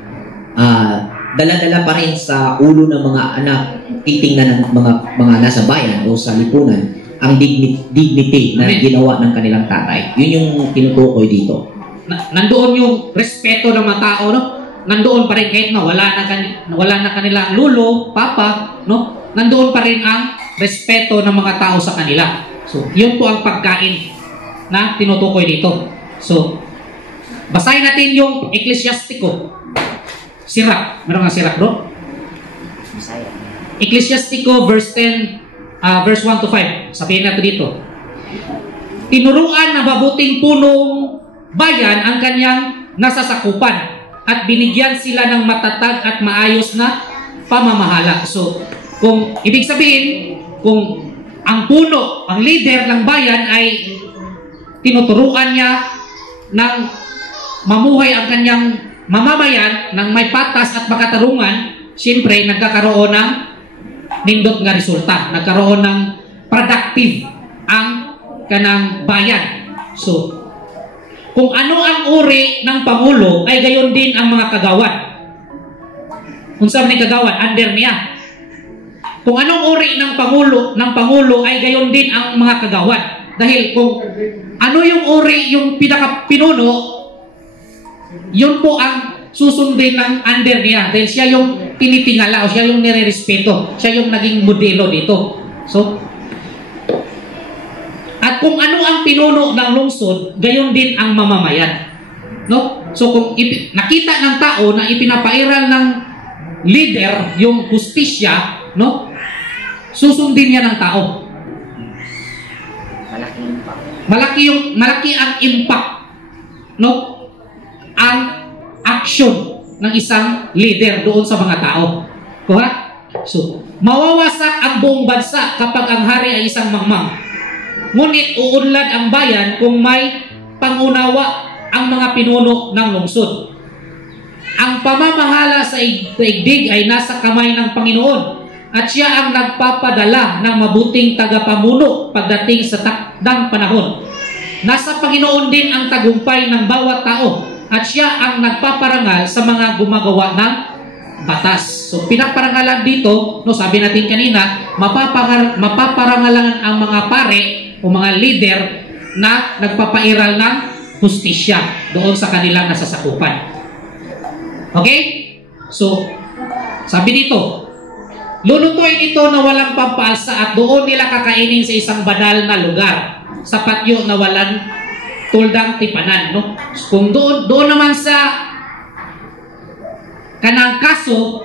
dala-dala pa rin sa ulo ng mga anak, titingnan ng mga nasa bayan o sa lipunan ang dignity na ginawa ng kanilang tatay. Yun yung tinutukoy dito. Nandoon yung respeto ng mga tao, no? Nandoon pa rin kahit na wala na kanilang lulo, papa, no? Nandoon pa rin ang respeto ng mga tao sa kanila. So, yun po ang pagkain na tinutukoy dito. So, basahin natin yung Ecclesiastico. Sirach. Meron nga sirach, bro? Ecclesiastico verse 10, verse 1 to 5. Sabihin natin dito. Tinuruan na mabuting punong bayan ang kanyang nasasakupan at binigyan sila ng matatag at maayos na pamamahala. So, kung ibig sabihin, kung ang puno, ang leader ng bayan ay tinuturuan niya ng mamuhay ang kanyang mamamayan ng may patas at makatarungan, siyempre nagkakaroon ng nindot nga resulta, nagkaroon ng productive ang kanang bayan. So, kung ano ang uri ng Pangulo, ay gayon din ang mga kagawad. Kung saan ni kagawad, under niya. Kung anong uri ng Pangulo ay gayon din ang mga kagawad. Dahil kung ano yung uri, yung pinaka-pinuno, yun po ang susundin ng under niya. Dahil siya yung tinitingala o siya yung nire-respeto. Siya yung naging modelo dito. So, at kung ano ang pinuno ng lungsod, gayon din ang mamamayan. No? So kung nakita ng tao na ipinapairal ng leader yung hustisya, no? Susundin niya ng tao. Malaki ang impact, no? Ang action ng isang leader doon sa mga tao. Kuha? So, mawawasak ang buong bansa kapag ang hari ay isang mangmang. Ngunit uunlad ang bayan kung may pangunawa ang mga pinuno ng lungsod. Ang pamamahala sa daigdig ay nasa kamay ng Panginoon at siya ang nagpapadala ng mabuting tagapamuno pagdating sa takdang panahon. Nasa Panginoon din ang tagumpay ng bawat tao at siya ang nagpaparangal sa mga gumagawa ng batas. So pinaparangalan dito, no, sabi natin kanina, mapaparangalan ang mga pare o mga leader na nagpapairal ng hustisya doon sa kanilang nasasakupan. Okay? So, sabi dito, lulutuin ito na walang pampalsa at doon nila kakainin sa isang banal na lugar sa patyo na walang tuldang tipanan. No? Kung doon naman sa kanang kaso,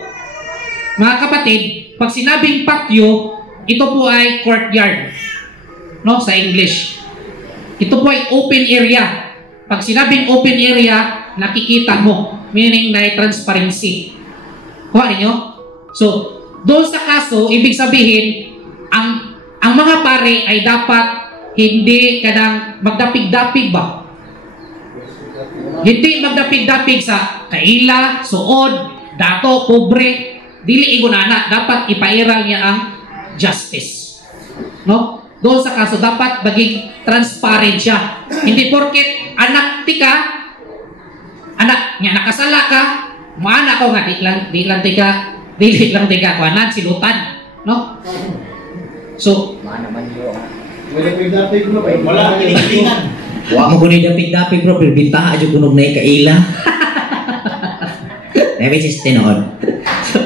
mga kapatid, pag sinabing patyo, ito po ay courtyard. No, sa English. Ito po ay open area. Pag sinabing open area, nakikita mo. Meaning na transparency. Kuha ninyo? So, doon sa kaso, ibig sabihin, ang mga pare ay dapat hindi kadang magdapig-dapig ba? Hindi magdapig-dapig sa kaila, suod, dato, pobre, dili igunana. Dapat ipairal niya ang justice. No? Doon sa kaso, dapat maging transparent siya. Hindi porket anak tika, anak niya nakasala ka, maana ko nga, di lang tika, kuanan, silutan. No? So, Wala kiling-kilingan. Wa mo kuno dapig-dapig bro, pero bintaha aja kunog na ikaila. Never is tinood.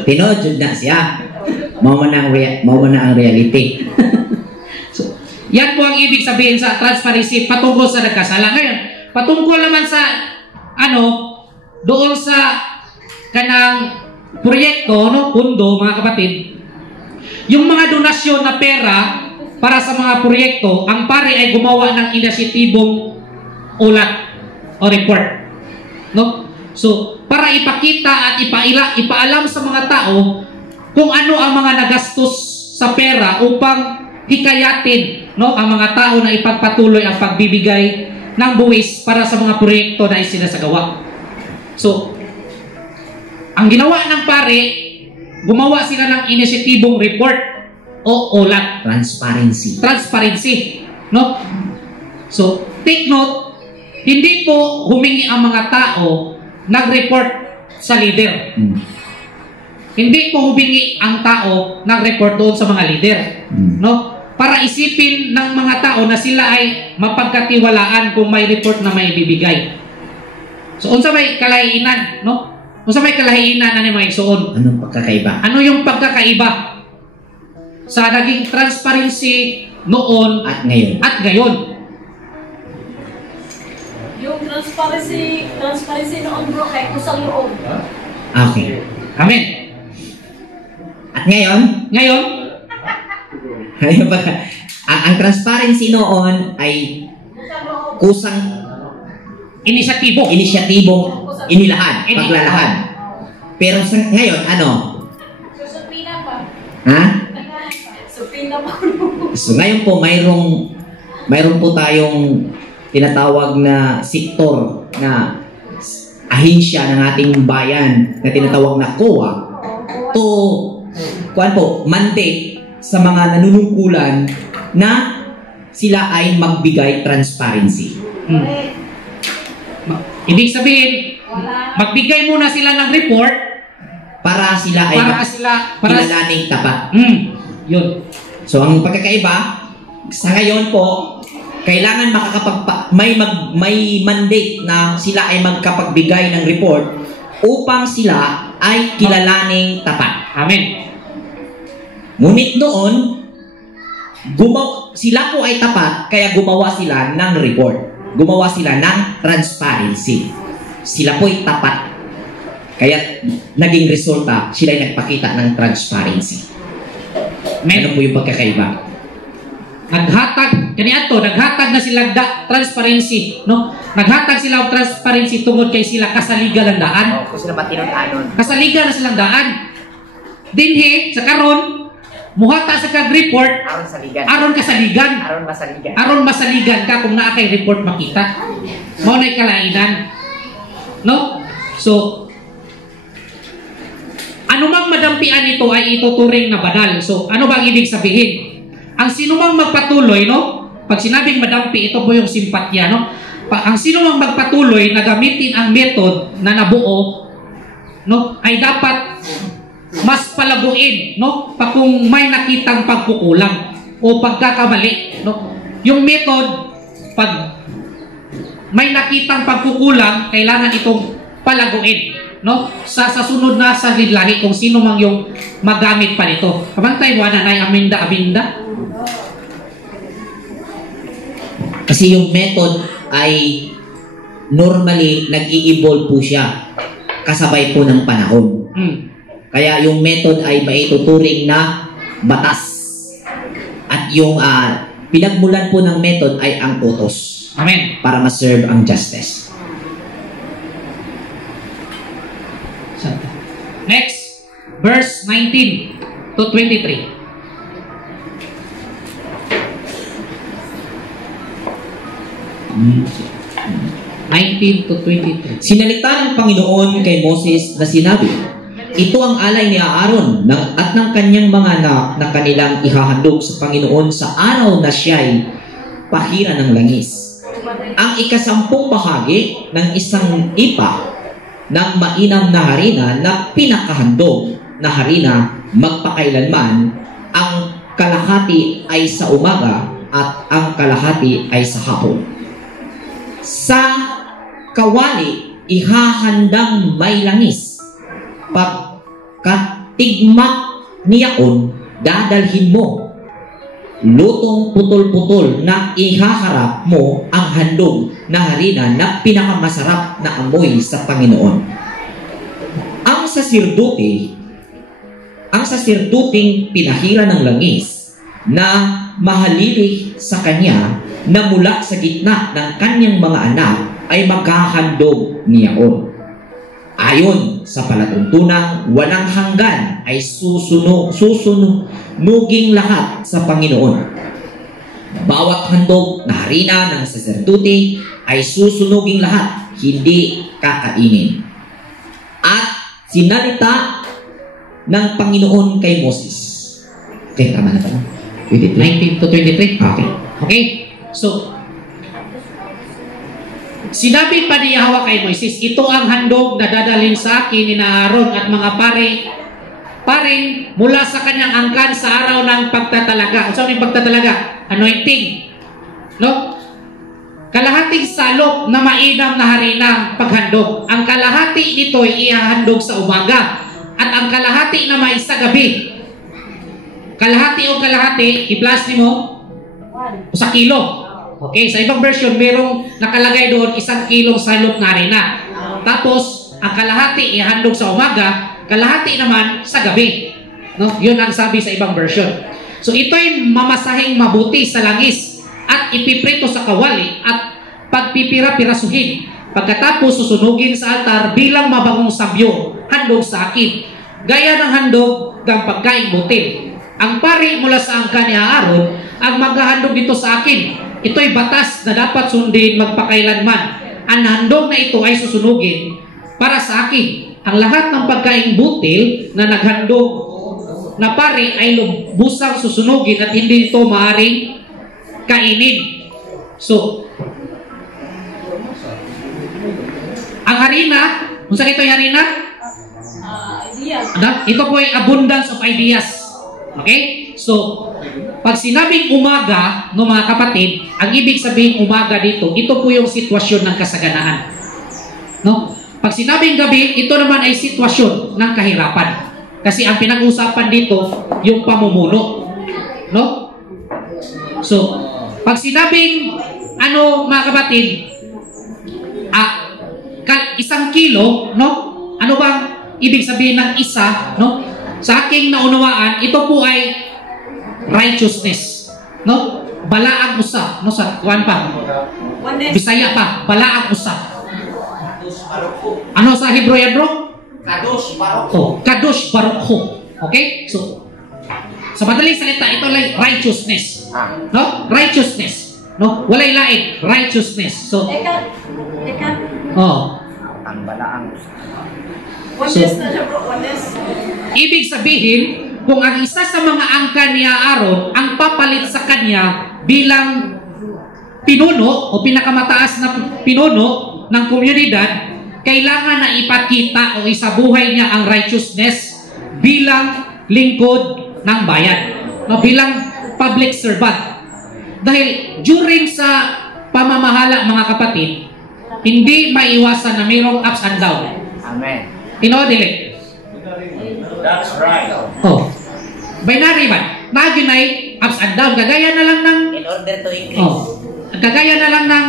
Tinood jud na siya. Mao man ang reality. So, yan po ang ibig sabihin sa transparency patungkol sa nagkasala. Ngayon, patungkol naman sa doon sa kanang proyekto, pundo, mga kapatid, yung mga donasyon na pera para sa mga proyekto, ang pare ay gumawa ng inisyatibong ulat o report. So, para ipakita at ipaalam sa mga tao kung ano ang mga nagastos sa pera upang hikayatin ang mga tao na ipagpatuloy ang pagbibigay ng buwis para sa mga proyekto na isinasagawa. So, ang ginawa ng pare, gumawa sila ng inisyatibong report o ulat. Transparency. So, take note, hindi po humingi ang mga tao nag-report sa leader. Hindi po humingi ang tao nag-report doon sa mga leader. Para isipin ng mga tao na sila ay mapagkatiwalaan kung may report na may bibigay. So, unsa may kalahinan, Unsa may kalahinan ani mga igsoon? Anong pagkakaiba? Ano yung pagkakaiba sa naging transparency noon at ngayon? Yung transparency noon bro, kay kusang loob. Okay. Amen. At ngayon? Ngayon? Ang transparency noon ay kusang inisyatibong inilahad, paglalahad. Pero ngayon, ano? Susupina pa. Ha? Supina pa. So ngayon po, mayroon po tayong tinatawag na sektor na ahensya ng ating bayan na tinatawag na COA to mandate sa mga nanunungkulan na sila ay magbigay transparency. Ibig sabihin, magbigay muna sila ng report para sila ay kilalaning tapat. Yun. So ang pagkakaiba sa ngayon po, kailangan may mandate na sila ay magkapagbigay ng report upang sila ay kilalaning tapat. Amen. Ngunit noon, sila po ay tapat kaya gumawa sila ng report. Gumawa sila ng transparency. Sila po ay tapat. Kaya naging resulta, sila ay nagpakita ng transparency. Ano po yung pagkakaiba? Naghatag na sila transparency, Naghatag sila og transparency tungod kay sila kasaligan ng daan. Kung sila matinon-anon. Kasaligan na silang daan. Dinhi sa karon muhata sa kag-report aron kasaligan. Aron masaligan ka kung naa kay report makita. Mao nay kalainan. So ano mang madampian ito ay ituturing na banal. So ano bang ibig sabihin? Ang sino mang magpatuloy, pag sinabing madampi, ito po yung simpatya, ang sino mang magpatuloy na gamitin ang method na nabuo, ay dapat mas palaguin, pa kung may nakitang pagkukulang o pagkakamali, Yung method, pag may nakitang pagkukulang, kailangan itong palaguin, Sa sunod na sa lidlahi kung sino mang yung magamit pa nito. Kabantay mo na aminda. Kasi yung method ay normally nag-i-evolve po siya kasabay po ng panahon. Kaya yung method ay maituturing na batas. At yung pinagmulan po ng method ay ang utos. Amen. Para ma-serve ang justice. Next, verse 19 to 23. Sinalita ng Panginoon kay Moses na sinabi, ito ang alay ni Aaron at ng kanyang mga anak na kanilang ihahandog sa Panginoon sa araw na siya'y pahira ng langis. Ang 10 bahagi ng isang ipa ng mainam na harina na pinakahandog na harina magpakailanman, ang kalahati ay sa umaga at ang kalahati ay sa hapon. Sa kawali, ihahandang may langis. Pagkatigmak niyaon, dadalhin mo. Lutong putol-putol na ihaharap mo ang handog na harina na pinakamasarap na amoy sa Panginoon. Ang sasirduting pinahira ng langis na mahalili sa kanya na mula sa gitna ng kanyang mga anak ay maghahandog niyaon. Ayon sa palatuntunang walang hanggan ay susunuging lahat sa Panginoon. Bawat handog na harina ng saserdote ay susunuging lahat, hindi kakainin. At sinalita ng Panginoon kay Moses. Okay, tama na ba? 19 to 23. Okay. Okay? So, sinabi pa ni Yahweh kay Moises, ito ang handog na dadalhin sa akin ni Aaron at mga paring mula sa kanyang angkan sa araw ng pagtatalaga. Ano yung pagtatalaga? Anointing. No? Kalahating salop na mainam na harina paghandog. Ang kalahati nito ay ihahandog sa umaga at ang kalahati naman sa gabi. Kalahati o kalahati, i-plus ni mo sa kilo. Okay, sa ibang version, merong nakalagay doon 1 kilong salop na harina. Tapos, ang kalahati ihandog sa umaga, kalahati naman sa gabi. No? Yun ang sabi sa ibang version. So, ito'y mamasahing mabuti sa langis at ipiprito sa kawali at pagpipira-pirasuhin. Pagkatapos, susunugin sa altar bilang mabangong sabyo, handog sa akin. Gaya ng handog ng pagkain butil. Ang pari mula sa angkan ni Aaron, ang maghahandog dito sa akin. Ito'y batas na dapat sundin magpakailanman. Ang handog na ito ay susunugin para sa akin. Ang lahat ng pagkain butil na naghandog na pari ay lubusang susunugin at hindi ito maaaring kainin. So, ang harina, kung saan ito yung harina? Ideas. Ito po ay abundance of ideas. Okay? So, pag sinabing umaga, no mga kapatid, ang ibig sabihin umaga dito, ito po yung sitwasyon ng kasaganaan. No? Pag sinabing gabi, ito naman ay sitwasyon ng kahirapan. Kasi ang pinag-usapan dito, yung pamumuno. No? So, pag sinabing, mga kapatid, 1 kilo, no? Ano bang ibig sabihin ng isa, no? Sa aking naunawaan, ito po ay righteousness, no? Balaang usa, no? Sa kuwan pa, Bisaya pa, balaang usa. Ano sa Hebreo, bro? Kadosh Baruch. Kadosh Baruch. Okay? So, sa madaling salita, ito ay righteousness. No? Righteousness. No? Walay lain. Righteousness. So, Ang balaang usa. Oneness na siya, bro. Oneness. ibig sabihin, kung ang isa sa mga angkan ni Aaron ang papalit sa kanya bilang pinuno o pinakamataas na pinuno ng komunidad, kailangan na ipakita o isabuhay niya ang righteousness bilang lingkod ng bayan, no, bilang public servant. Dahil during sa pamamahala, mga kapatid, hindi maiwasan na mayroong ups and down. Amen. Tinodili. That's right. Oh. Binary man. Nagyon ay ups and down. Kagaya na lang ng In order to increase. kagaya na lang ng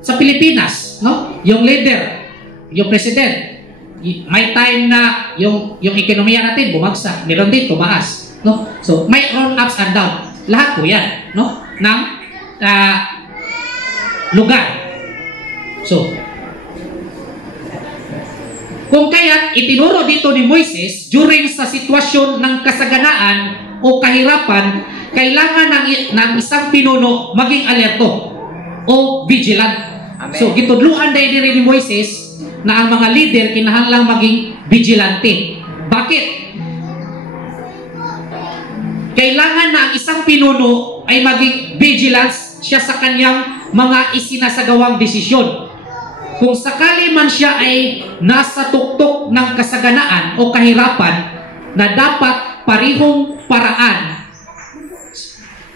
sa Pilipinas, no? Yung leader, yung president, may time na yung ekonomiya natin bumagsak, meron din tumaas, no? So, may own ups and down. Lahat po 'yan, no? Ng lugar. So, kung kaya't itinuro dito ni Moises during sa sitwasyon ng kasaganaan o kahirapan, kailangan ng isang pinuno maging alerto o vigilant. Amen. So, gitudluan dahil ni Moises na ang mga leader kinahanglang maging vigilante. Bakit? Kailangan na ang isang pinuno ay maging vigilant siya sa kanyang mga isinasagawang desisyon. Kung sakali man siya ay nasa tuktok ng kasaganaan o kahirapan na dapat parihong paraan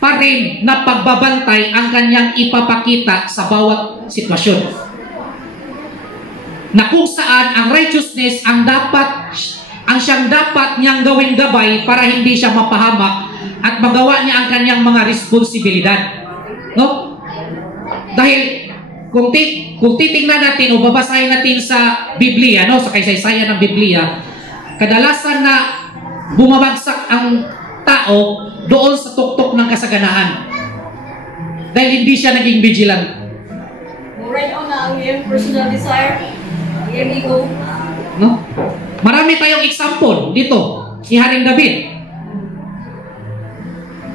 pa rin na pagbabantay ang kanyang ipapakita sa bawat sitwasyon. Na kung saan ang righteousness ang siyang dapat niyang gawing gabay para hindi siya mapahamak at magawa niya ang kanyang mga responsibilidad. No? Dahil kung titingnan natin o babasahin natin sa Biblia, no, sa kaysaysayan ng Biblia, kadalasan na bumabagsak ang tao doon sa tuktok ng kasaganaan. Dahil hindi siya naging vigilant. Right on na ang iyong personal desire, ang iyong ego. No? Marami tayong example dito. Si Haring David.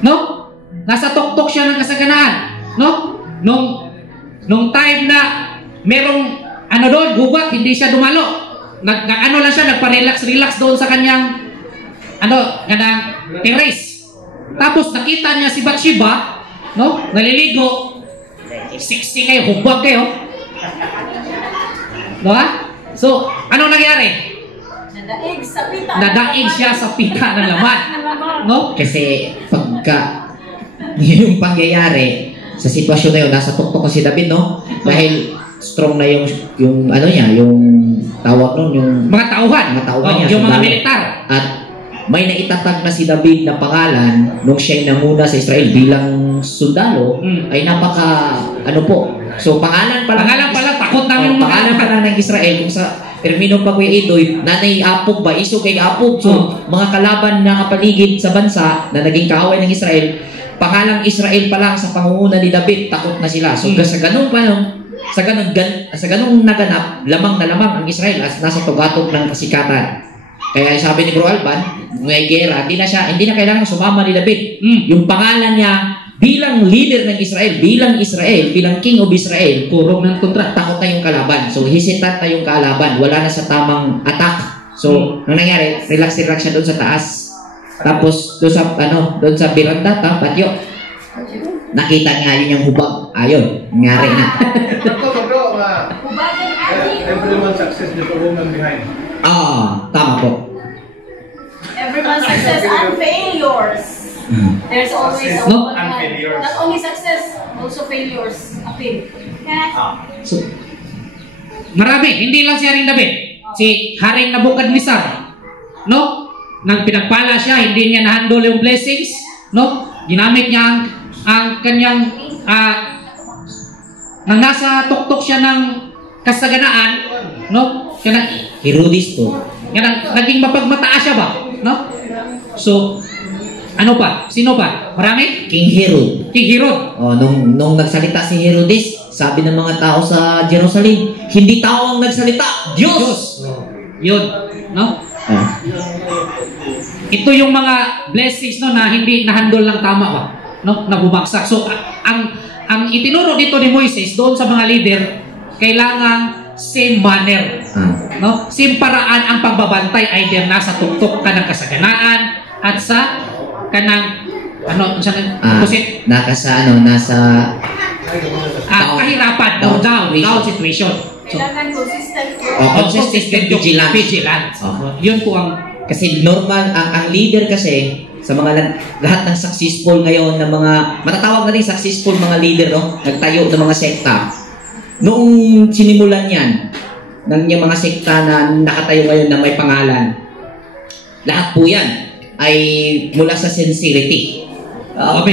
No? Nasa tuktok siya ng kasaganaan. No? Nung time na merong doon, gubat, hindi siya dumalo. Nag-ano lang siya, nagpa-relax doon sa kanyang kanang terrace. Tapos nakita niya si Bathsheba, no? Naliligo. Sexy kayo, hubag kayo. No ha? So, anong nangyari? Nadaig sa pita. Nadaig siya sa pita ng laman. No? Kasi pagka yung pangyayari sa sitwasyon na yun, nasa tuktok ko si David, no? Dahil strong na yung tawag nun, yung mga tauhan niya, yung mga militar. At may naitatag na si David na pangalan nung siya'y nanguna sa Israel bilang sundalo, ay napaka so pangalan pa lang, takot namin pangalan pa lang ng Israel. Kung sa termino pa Kuya Idoy, nanay apog ba, iso kay apog. So mga kalaban na kapaligid sa bansa na naging kaaway ng Israel, pangalang Israel pa lang sa pangunguna ni David, takot na sila. So sa ganung naganap, lamang na lamang ang Israel as nasa tugatog ng kasikatan. Kaya sabi ni Bro Alban, may gera, hindi na kailangan sumama ni David. Yung pangalan niya bilang leader ng Israel, bilang king of Israel, purong ng kontra, takot na yung kalaban. So hesitant na yung kalaban, wala na sa tamang attack. So ang nangyari, relax siya doon sa taas. Tapos doon sa biranda, patio. Nakita niya yun yung hubag. Ayun, nangyari na. Everyone's success, there's a woman behind. Tama po. Everyone's success and failures. There's always a No? woman behind. Not only success, also failures. Appeal. So, Marami, hindi lang si Haring David. Si Haring Nabukadnezar, no? Nang pinagpala siya, hindi niya na-handle yung blessings, no? Ginamit niya ang kanyang nang nasa tuktok siya ng kasaganaan, no? Herodes to. Naging mapagmataas siya ba, no? So, ano pa? Sino pa? Marami? King Herod. King Herod. Nung nagsalita si Herodes, sabi ng mga tao sa Jerusalem, hindi tao ang nagsalita, Diyos! Yun, no? Ito yung mga blessings, no, na hindi na-handle lang tama ba, no? Na bumagsak. So, ang itinuro dito ni Moises doon sa mga leader, kailangan same manner, no? Same paraan ang pagbabantay, either nasa tuktok ka ng kasaganaan at sa kanang nasa kahirapan, down situation. Kailangan consistent. Consistent vigilant. Yun po ang kasi normal ang leader kasi sa mga lahat ng successful ngayon ng mga matatawag na rin successful mga leader, no? Nagtayo ng mga sekta. Noong sinimulan yan ng yung mga sekta na nakatayo ngayon na may pangalan, lahat po yan ay mula sa sincerity.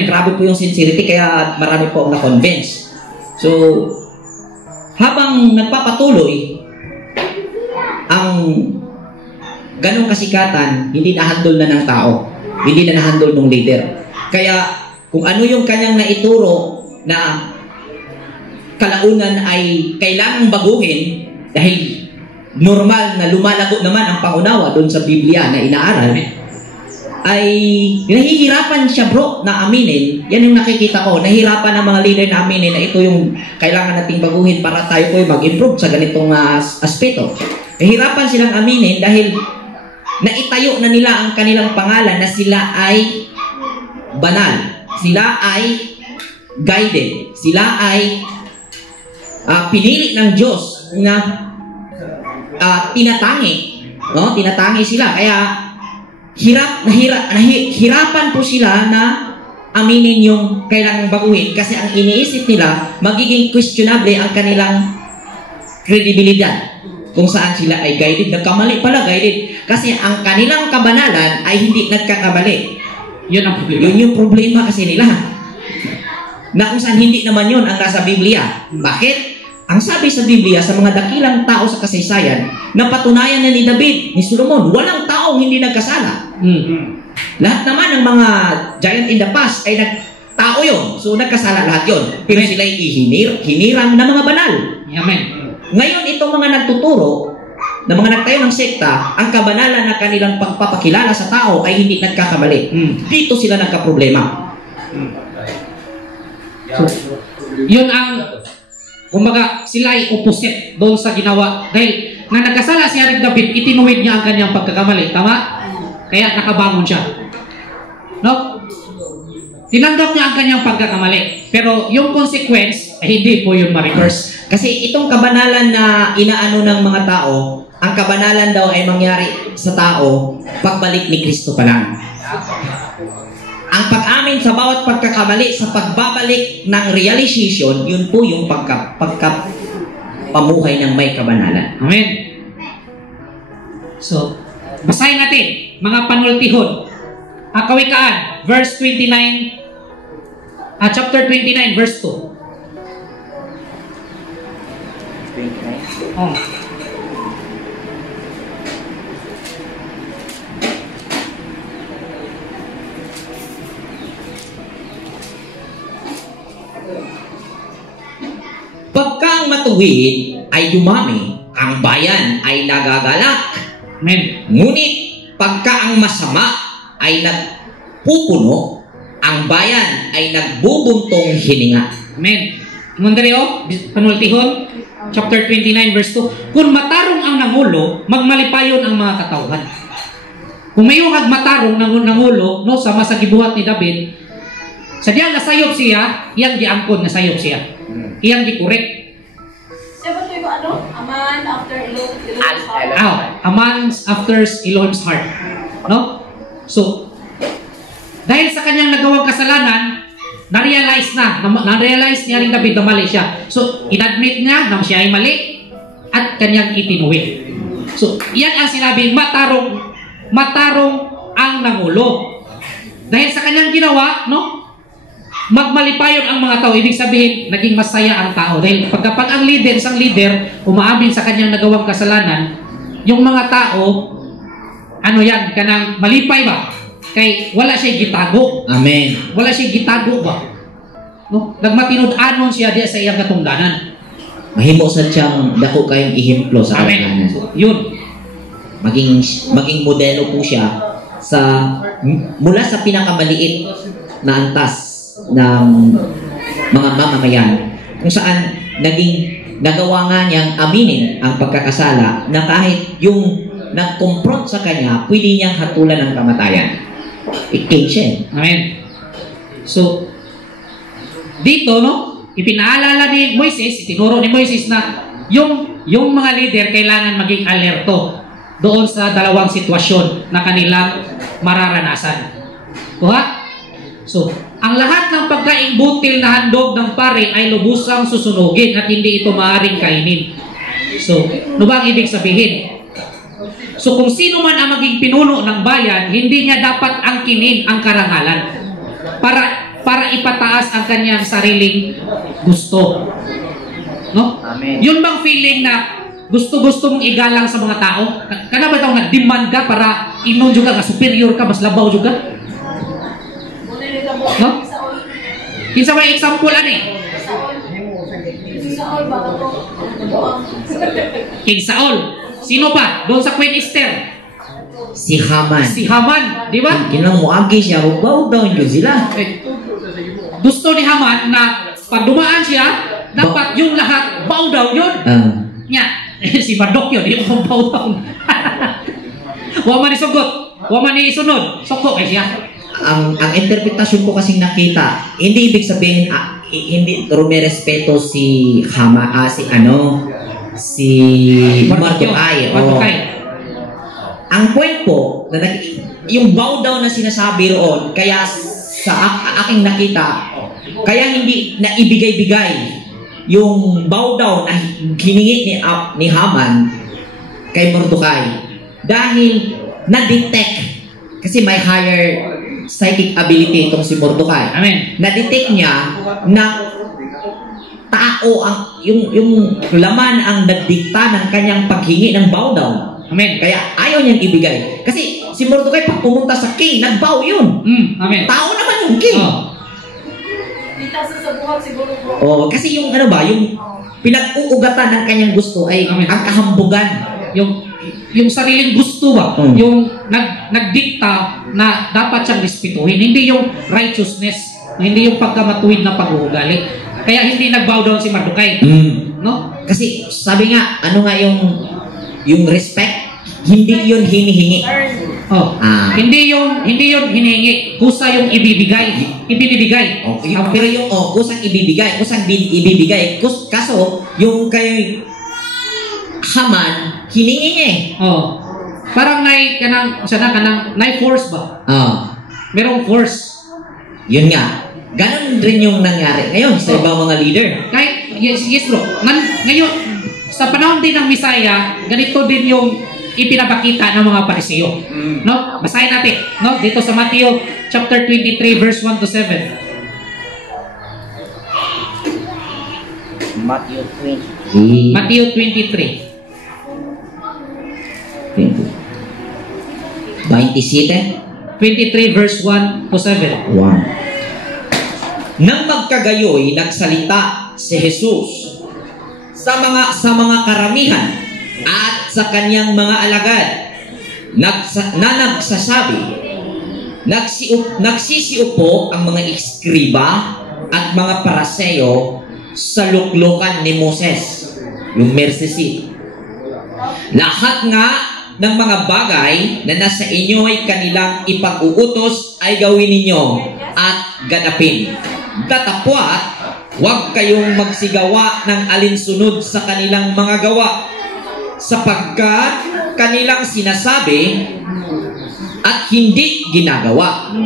Grabe po yung sincerity, kaya marami po ang na-convince. So, habang nagpapatuloy ang ganong kasikatan, hindi na-handle na ng tao, hindi na na-handle ng leader. Kaya kung ano yung kanyang naituro na kalaunan ay kailangang baguhin dahil normal na lumalago naman ang pangunawa doon sa Biblia na inaaral, ay nahihirapan siya bro na aminin. Yan yung nakikita ko, nahihirapan ng mga leader na aminin na ito yung kailangan nating baguhin para tayo po mag-improve sa ganitong aspeto. Nahihirapan silang aminin dahil naitayo na nila ang kanilang pangalan na sila ay banal, sila ay guided, sila ay pinili ng Diyos na tinatangi, no? Tinatangi sila, kaya hirapan po sila na aminin yung kailangang baguhin kasi ang iniisip nila, magiging questionable ang kanilang kredibilidad. Kung saan sila ay guided, nagkamali pala guided. Kasi ang kanilang kabanalan ay hindi nagkakamali. Yun ang problema. Yun yung problema kasi nila. Na kung saan hindi naman yun ang nasa Biblia. Bakit? Ang sabi sa Biblia sa mga dakilang tao sa kasaysayan, napatunayan na ni David, ni Solomon, walang taong hindi nagkasala. Lahat naman ng mga giant in the past ay tao yun. So nagkasala lahat yun. Pero sila ay hinirang na mga banal. Amen. Ngayon itong mga nagtuturo na mga nagtayo ng sekta, ang kabanalan na kanilang pagpapakilala sa tao ay hindi nagkakamali. Dito sila nagkaproblema. So, yun ang, kumbaga, sila ay opposite doon sa ginawa. Dahil nga nagkasala si Haring David, itinuwid niya ang kanyang pagkakamali. Tama? Kaya nakabangon siya. No? Tinanggap niya ang kanyang pagkakamali. Pero yung consequence ay hindi po yung ma-reverse. Kasi itong kabanalan na inaano ng mga tao, ang kabanalan daw ay mangyari sa tao pagbalik ni Kristo pa lang. Ang pag-amin sa bawat pagkakamali sa pagbabalik ng realization, yun po yung pagkapamuhay ng may kabanalan. Amen. So, basahin natin, mga panultihon. Kawikaan, verse 29, chapter 29, verse 2. Oh. Pagkang matuwid ay dumami, ang bayan ay nagagalak. Amen. Ngunit pagka ang masama ay nagpupuno, ang bayan ay nagbubuntong hininga. Amen. Mundari panultihon, chapter 29, verse 2. Kung matarong ang nangulo, magmalipayon ang mga katawhan. Kung mayong matarong ng nangulo, no, sama sa gibuhat ni David, sadya nasayop siya, iyang giangkon nasayop siya. Iyang gikorek. Siya ba ito yung ano? A man after Elohim's heart. A man after Elohim's heart. No? So, dahil sa kanyang nagawang kasalanan, na-realize niya rin David na mali siya. So, inadmit niya na siya ay mali at kanyang itinuwid. So, yan ang sinabing matarong ang nangulo. Dahil sa kanyang ginawa, no? Magmalipayon ang mga tao. Ibig sabihin, naging masaya ang tao. Dahil pagkapag ang leader, isang leader, umaamin sa kanyang nagawang kasalanan, yung mga tao, ano yan, kanang malipay ba? Kay wala siya gitago. Amen. Wala siya gitago ba? No? Nagmatinud-anon siya diya sa iyang katungdanan. Mahimo sa siyang dako kayong ihemplo sa Amen. kasalanan. Yun. Maging modelo po siya sa mula sa pinakamaliit na antas ng mga mamamayan kung saan nagawa nga niyang aminin ang pagkakasala na kahit yung nag-confront sa kanya, pwede niyang hatulan ng kamatayan. It came siya. Amen. So, dito, no, ipinaalala ni Moises, itinuro ni Moises na yung mga leader kailangan maging alerto doon sa dalawang sitwasyon na kanilang mararanasan. Kuha? So, ang lahat ng pagkaing butil na handog ng pare ay lubusang susunugin at hindi ito maaaring kainin. So, ano ba ang ibig sabihin? So, kung sino man ang maging pinuno ng bayan, hindi niya dapat angkinin ang karangalan para ipataas ang kanyang sariling gusto. No? Amen. Yun bang feeling na gusto-gusto mong igalang sa mga tao? Kana ba ito nag-demand ka para inon juga ka, superior ka, mas labaw juga? No? Kinsa may example ani? Saul ba ito? King Saul. Sino pa? Doon sa Queen Esther. Si Haman. Si Haman, di ba? Kinang muagi siya, huwag daw yun sila. Gusto ni Haman na pag dumaan siya, dapat yung lahat bow down yun. Nya, si Marduk yun, hindi mo bow down. Waman ni sugot, waman ni isunod, soko kay siya. Ang interpretasyon ko kasing nakita, hindi ibig sabihin hindi may respeto si si Mardukay. Ang point po na yung bow down na sinasabi roon, kaya aking nakita, kaya hindi na ibigay-bigay yung bow down na hiningi ni Haman kay Mordecai dahil na-detect kasi may higher psychic ability itong si Mordecai. Amen. Na-detect niya na tao ang yung laman ang nagdikta ng kanyang paghingi ng bow down. Amen. Kaya ayaw niyang ibigay. Kasi si Mordecai pag pumunta sa king, nag-bow yun. Amen. Tao naman yung king. Kita sa buhat siguro bro. Oh, kasi yung ano ba, yung pinag-uugatan ng kanyang gusto ay Amen. ang kahambugan. Yung sariling gusto ba, yung nagdikta na dapat siyang respetuhin, hindi yung righteousness, hindi yung pagkamatuwid na pag-uugali. Kaya hindi nag-bow down si Mordecai. No? Kasi sabi nga, ano nga yung respect, hindi yun hinihingi. Hindi yung hinihingi, kusa yung ibinibigay. Okay. Pero yung kusang ibibigay, kaso yung kay Haman, hiningi niya eh. Parang nay force ba? Merong force. Yun nga. Ganon rin yung nangyari ngayon sa ibang mga leader. Kahit, yes bro. Ngayon, sa panahon din ng Misaya, ganito din yung ipinapakita ng mga Pariseo. No? Basahin natin, no? Dito sa Matthew chapter 23 verse 1 to 7. Matthew 20. Matthew 23. 23 verse 1 to 7. Nang magkagayoy, nagsalita si Jesus sa mga karamihan at sa kanyang mga alagad na nagsasabi, nagsisiupo ang mga iskriba at mga paraseo sa luklukan ni Moses, yung mercy seat. Lahat nga ng mga bagay na nasa inyo ay kanilang ipag-uutos ay gawin ninyo at ganapin. Datapwat, huwag kayong magsigawa ng alinsunod sa kanilang mga gawa, sapagkat kanilang sinasabi at hindi ginagawa.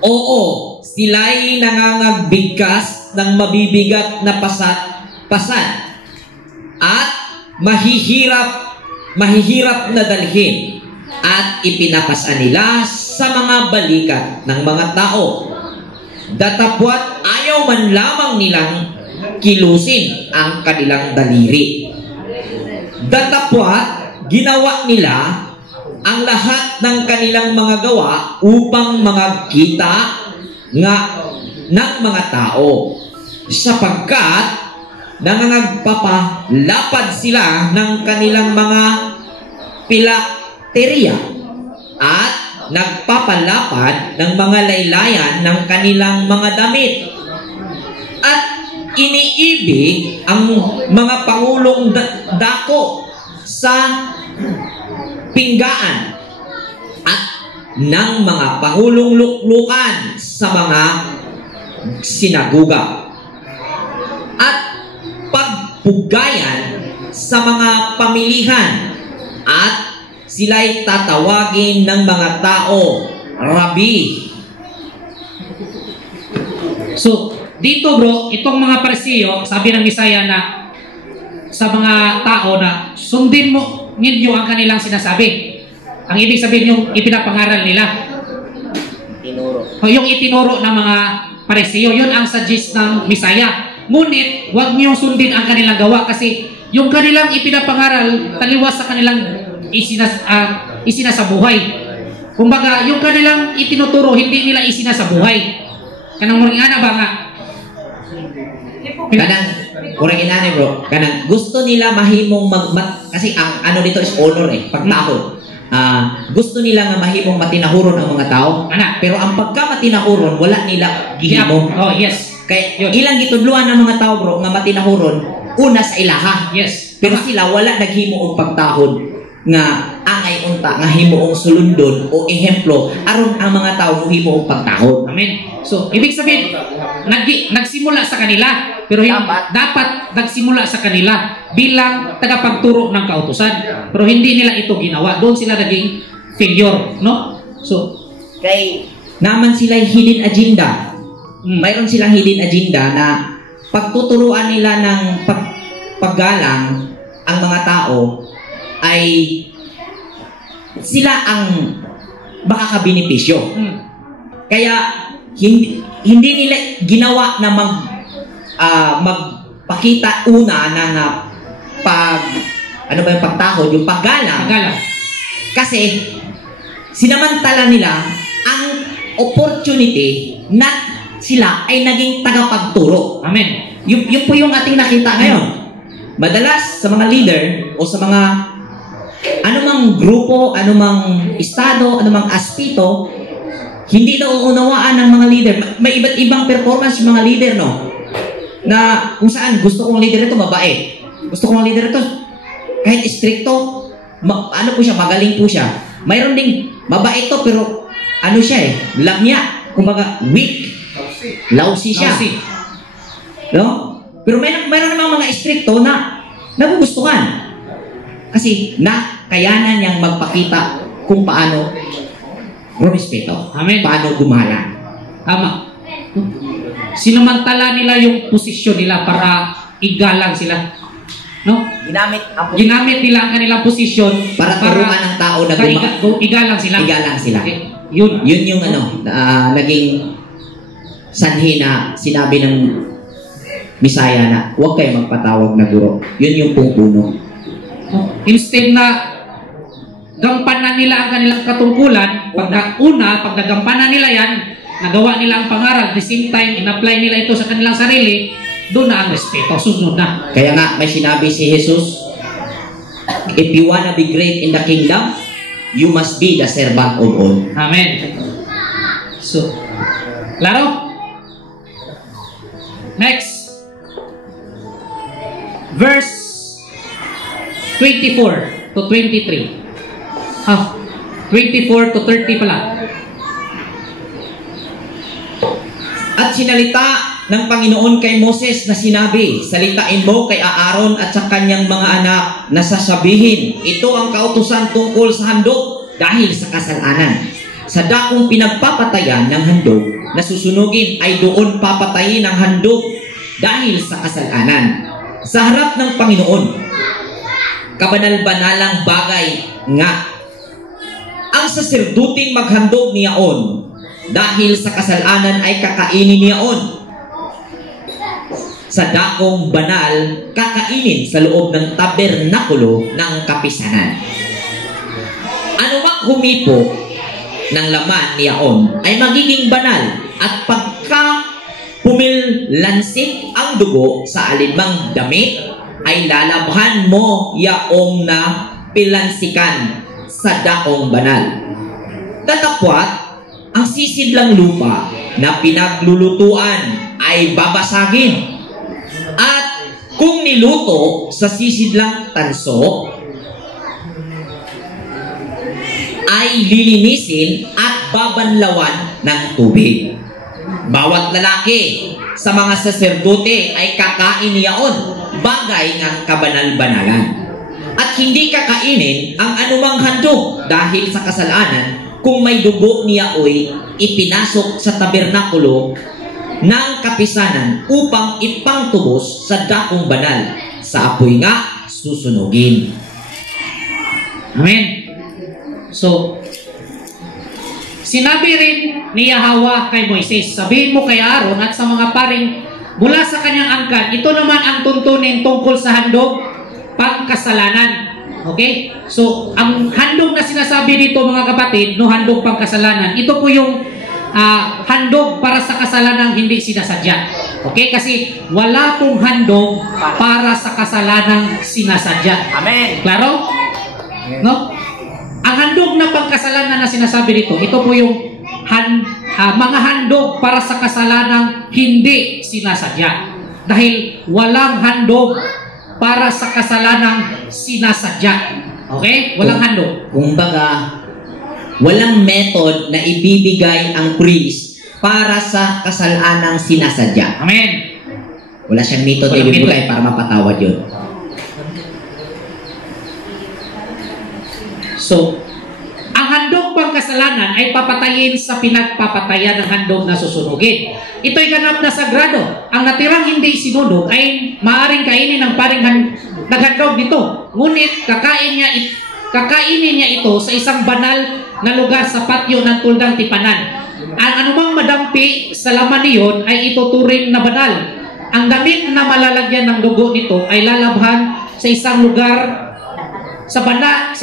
Oo, sila'y nangangagbigkas ng mabibigat na pasan at mahihirap na dalhin at ipinapasan nila sa mga balikat ng mga tao. Datapwat ayaw man lamang nilang kilusin ang kanilang daliri. Datapwat ginawa nila ang lahat ng kanilang mga gawa upang magkita ng mga tao, sapagkat nangangagpapalapad sila ng kanilang mga pilakteriya at nagpapalapad ng mga laylayan ng kanilang mga damit, at iniibig ang mga pangulong dako sa pinggaan at ng mga pangulong luklukan sa mga sinaguga, at pagpugayan sa mga pamilihan, at sila'y tatawagin ng mga tao Rabbi. So, dito bro, itong mga Pariseo, sabi ng Misaya na sa mga tao na sundin mo ninyo ang kanilang sinasabi. Ang ibig sabihin yung ipinapangaral nila. Yung itinuro ng mga Pariseo, yun ang suggest ng Misaya. Ngunit, huwag niyong sundin ang kanilang gawa kasi yung kanilang ipinapangaral, taliwas sa kanilang isinasabuhay. Kumbaga, yung kanilang itinuturo, hindi nila isinasabuhay. Kanang muringana ba nga? Kanang bro, kanang gusto nila mahimong kasi ang ano dito is honor pagtahod. Gusto nila nga mahimong matinahuron ang mga tao. Pero ang pagka-matinahuron, wala nila gihimo. Oh, yes. Kaya ilang gitudluan ng mga tao bro nga matinahuron, una sa ilaha. Yes. Pero sila wala naghimo og pagtahod nga angay unta nga himuong sulundon o ehemplo aron ang mga tao himo og pagtahod. Amen. So, ibig sabihin nagsimula sa kanila, pero dapat nagsimula sa kanila bilang tagapagturo ng kautusan. Pero hindi nila ito ginawa. Doon sila naging failure, no? So, kay naman sila'y hidden agenda. Mayroon silang hidden agenda na pagtuturuan nila ng paggalang ang mga tao ay sila ang makakabenepisyo. Kaya hindi nila ginawa na magpakita una ng yung pagtakot, yung paggalang. Kasi sinamantala nila ang opportunity na sila ay naging tagapagturo. Amen. Yun po yung ating nakita ngayon. Madalas sa mga leader o sa mga anumang grupo, anumang estado, anumang aspito, hindi na uunawaan ng mga leader. May iba't ibang performance yung mga leader, no? Na kung saan gusto kong leader ito, mabait. Gusto kong leader ito, kahit stricto, po siya, magaling po siya. Mayroon ding mabait to, pero lang niya. Kumbaga, weak. Lousy siya. No? Pero mayroon namang mga stricto na nagugustuhan. Kasi kayanan niyang magpakita kung paano rumispeto. Amen. Paano gumalang. Tama. Sinamantala nila yung posisyon nila para igalang sila. No? Ginamit nila ang kanilang posisyon para turuan ng tao na igalang sila. Igalang sila. Yun yung naging sanhi na sinabi ng Bisaya na huwag kayo magpatawag na guro. Yun yung pungpuno. Instead na gampanan nila ang kanilang katungkulan, pag nagampanan nila yan, nagawa nila ang pangaral, at the same time, in-apply nila ito sa kanilang sarili, doon na ang respeto, sunod na. Kaya nga, may sinabi si Jesus, if you wanna be great in the kingdom, you must be the servant of all. Amen. So, klaro? Next. Verse 24 to 23. 24 to 30 pala. At sinalita ng Panginoon kay Moses na sinabi, salitain mo kay Aaron at sa kanyang mga anak na sasabihin, ito ang kautusan tungkol sa handog dahil sa kasalanan. Sa dakong pinagpapatayan ng handog na susunugin ay doon papatayin ang handog dahil sa kasalanan. Sa harap ng Panginoon, kabanal-banalang bagay nga ang saserduting maghandog niyaon dahil sa kasalanan ay kakainin niyaon. Sa dakong banal, kakainin sa loob ng tabernakulo ng kapisanan. Anumang humipo ng laman niyaon ay magiging banal at pagka pumilansik ang dugo sa alinmang damit ay lalabhan mo yaong na pilansikan sa dakong banal. Tatapwat ang sisidlang lupa na pinaglulutuan ay babasagin. At kung niluto sa sisidlang tanso ay lilinisin at babanlawan ng tubig. Bawat lalaki sa mga saserdote ay kakain niyaon bagay ng kabanal-banalan. At hindi kakainin ang anumang handog dahil sa kasalanan kung may dugo niyaoy ipinasok sa tabernakulo ng kapisanan upang ipangtubos sa dakong banal. Sa apoy nga susunugin. Amen. So, sinabi rin ni Yahweh kay Moises, sabihin mo kay Aaron at sa mga paring mula sa kanyang angkan, ito naman ang tuntunin tungkol sa handog, pangkasalanan. Okay? So, ang handog na sinasabi dito mga kapatid, no, handog pangkasalanan, ito po yung handog para sa kasalanang hindi sinasadya. Okay? Kasi wala pong handog para sa kasalanang sinasadya. Amen. Klaro? No? Ang handog na pangkasalanan na sinasabi dito, ito po yung mga handog para sa kasalanang hindi sinasadya. Dahil walang handog para sa kasalanang sinasadya. Okay? Walang handog. Kumbaga, walang method na ibibigay ang priest para sa kasalanang sinasadya. Amen. Wala siyang method na ibibigay para mapatawad yun. So, ang handog kasalanan ay papatayin sa pinagpapatayan ng handog na susunugin. Ito'y ganap na sagrado. Ang natirang hindi sinunog ay maaaring kainin ng paring naghandog nito. Ngunit kakainin niya ito sa isang banal na lugar sa patio ng tuldang tipanan. Ang anumang madampi sa laman niyon ay ituturing na banal. Ang damit na malalagyan ng dugo nito ay lalabhan sa isang lugar sa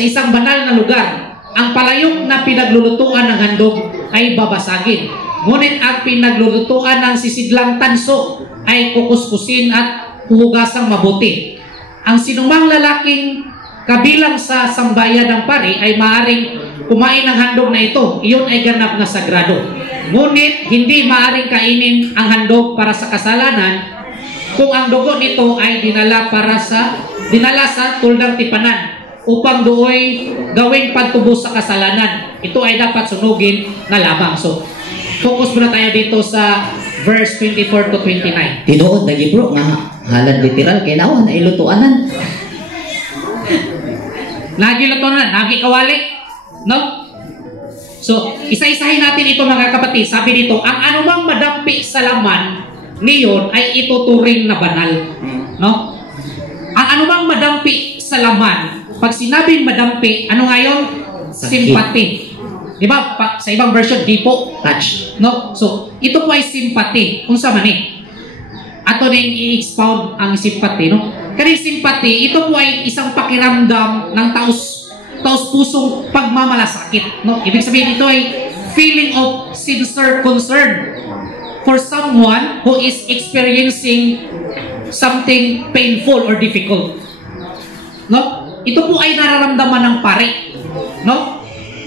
isang banal na lugar. Ang palayok na pinaglulutuan ng handog ay babasagin. Ngunit ang pinaglulutuan ng sisidlang tanso ay kukuskusin at huhugasang mabuti. Ang sinumang lalaking kabilang sa sambayan ng pari ay maaaring kumain ng handog na ito. Iyon ay ganap na sagrado. Ngunit hindi maaaring kainin ang handog para sa kasalanan kung ang dugo nito ay dinala sa tuldang tipanan upang do'y gawing pagtubos sa kasalanan. Ito ay dapat sunugin na lamang. So, focus muna tayo dito sa verse 24 to 29. Tinuod na gibro nga halad literal kay naon na ilutuanan. Nagilutuanan, nagikawali. No? So, isa-isahin natin ito mga kapatid. Sabi dito, ang anumang madampi sa laman niyon ay ituturing na banal. No? Ang anumang madampi sa laman, pag sinabing madampi, ano ngayon? Sympathy. Di ba? Sa ibang version, di po. Touch. No? So, ito po ay sympathy. Kung sa mani. Ato na yung i-expound ang sympathy. No? Kasi sympathy, ito po ay isang pakiramdam ng taos-pusong pagmamalasakit. No? Ibig sabihin, ito ay feeling of sincere concern for someone who is experiencing something painful or difficult. No? Ito po ay nararamdaman ng pare. No?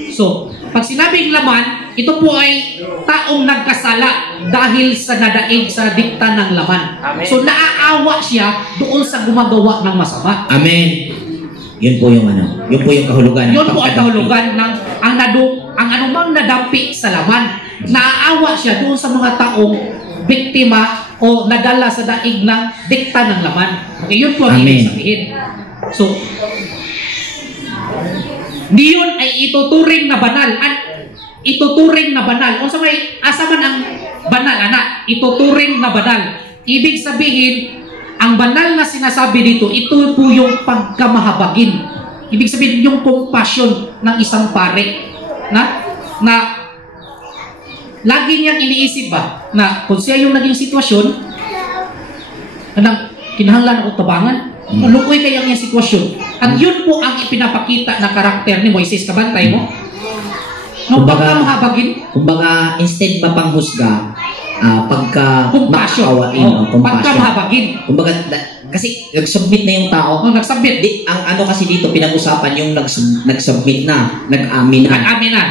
So, pag sinabing laman, ito po ay taong nagkasala dahil sa nadaig sa dikta ng laman. Amen. So, naaawa siya doon sa gumagawa ng masama. Amen. Yun po yung ano, yun po yung kahulugan. Yun po ang kahulugan ng ang anumang nadampi sa laman. Naaawa siya doon sa mga taong biktima o nadala sa daig ng dikta ng laman. Okay, yun po ang ibig sabihin. So, diyon ay ituturing na banal. Ituturing na banal. O sa may asa man ang banal, anak? Ituturing na banal. Ibig sabihin, ang banal na sinasabi dito, ito po yung pagkamahabagin. Ibig sabihin, yung compassion ng isang pare. Na lagi niyang iniisip ba, na kung siya yung naging sitwasyon, kinahanglan ako tabangan, malukoy kaya ang sitwasyon. At yun po ang ipinapakita na karakter ni Moises. Kabantay mo? No, pagkamahabagin. Kumbaga, instead mapanghusga, compassion. Pagkamahabagin. Kumbaga, kasi nag-submit na yung tao. Nag-submit. Ang ano kasi dito, pinag-usapan yung nag-submit na, nag-amin na. Nag-amin na.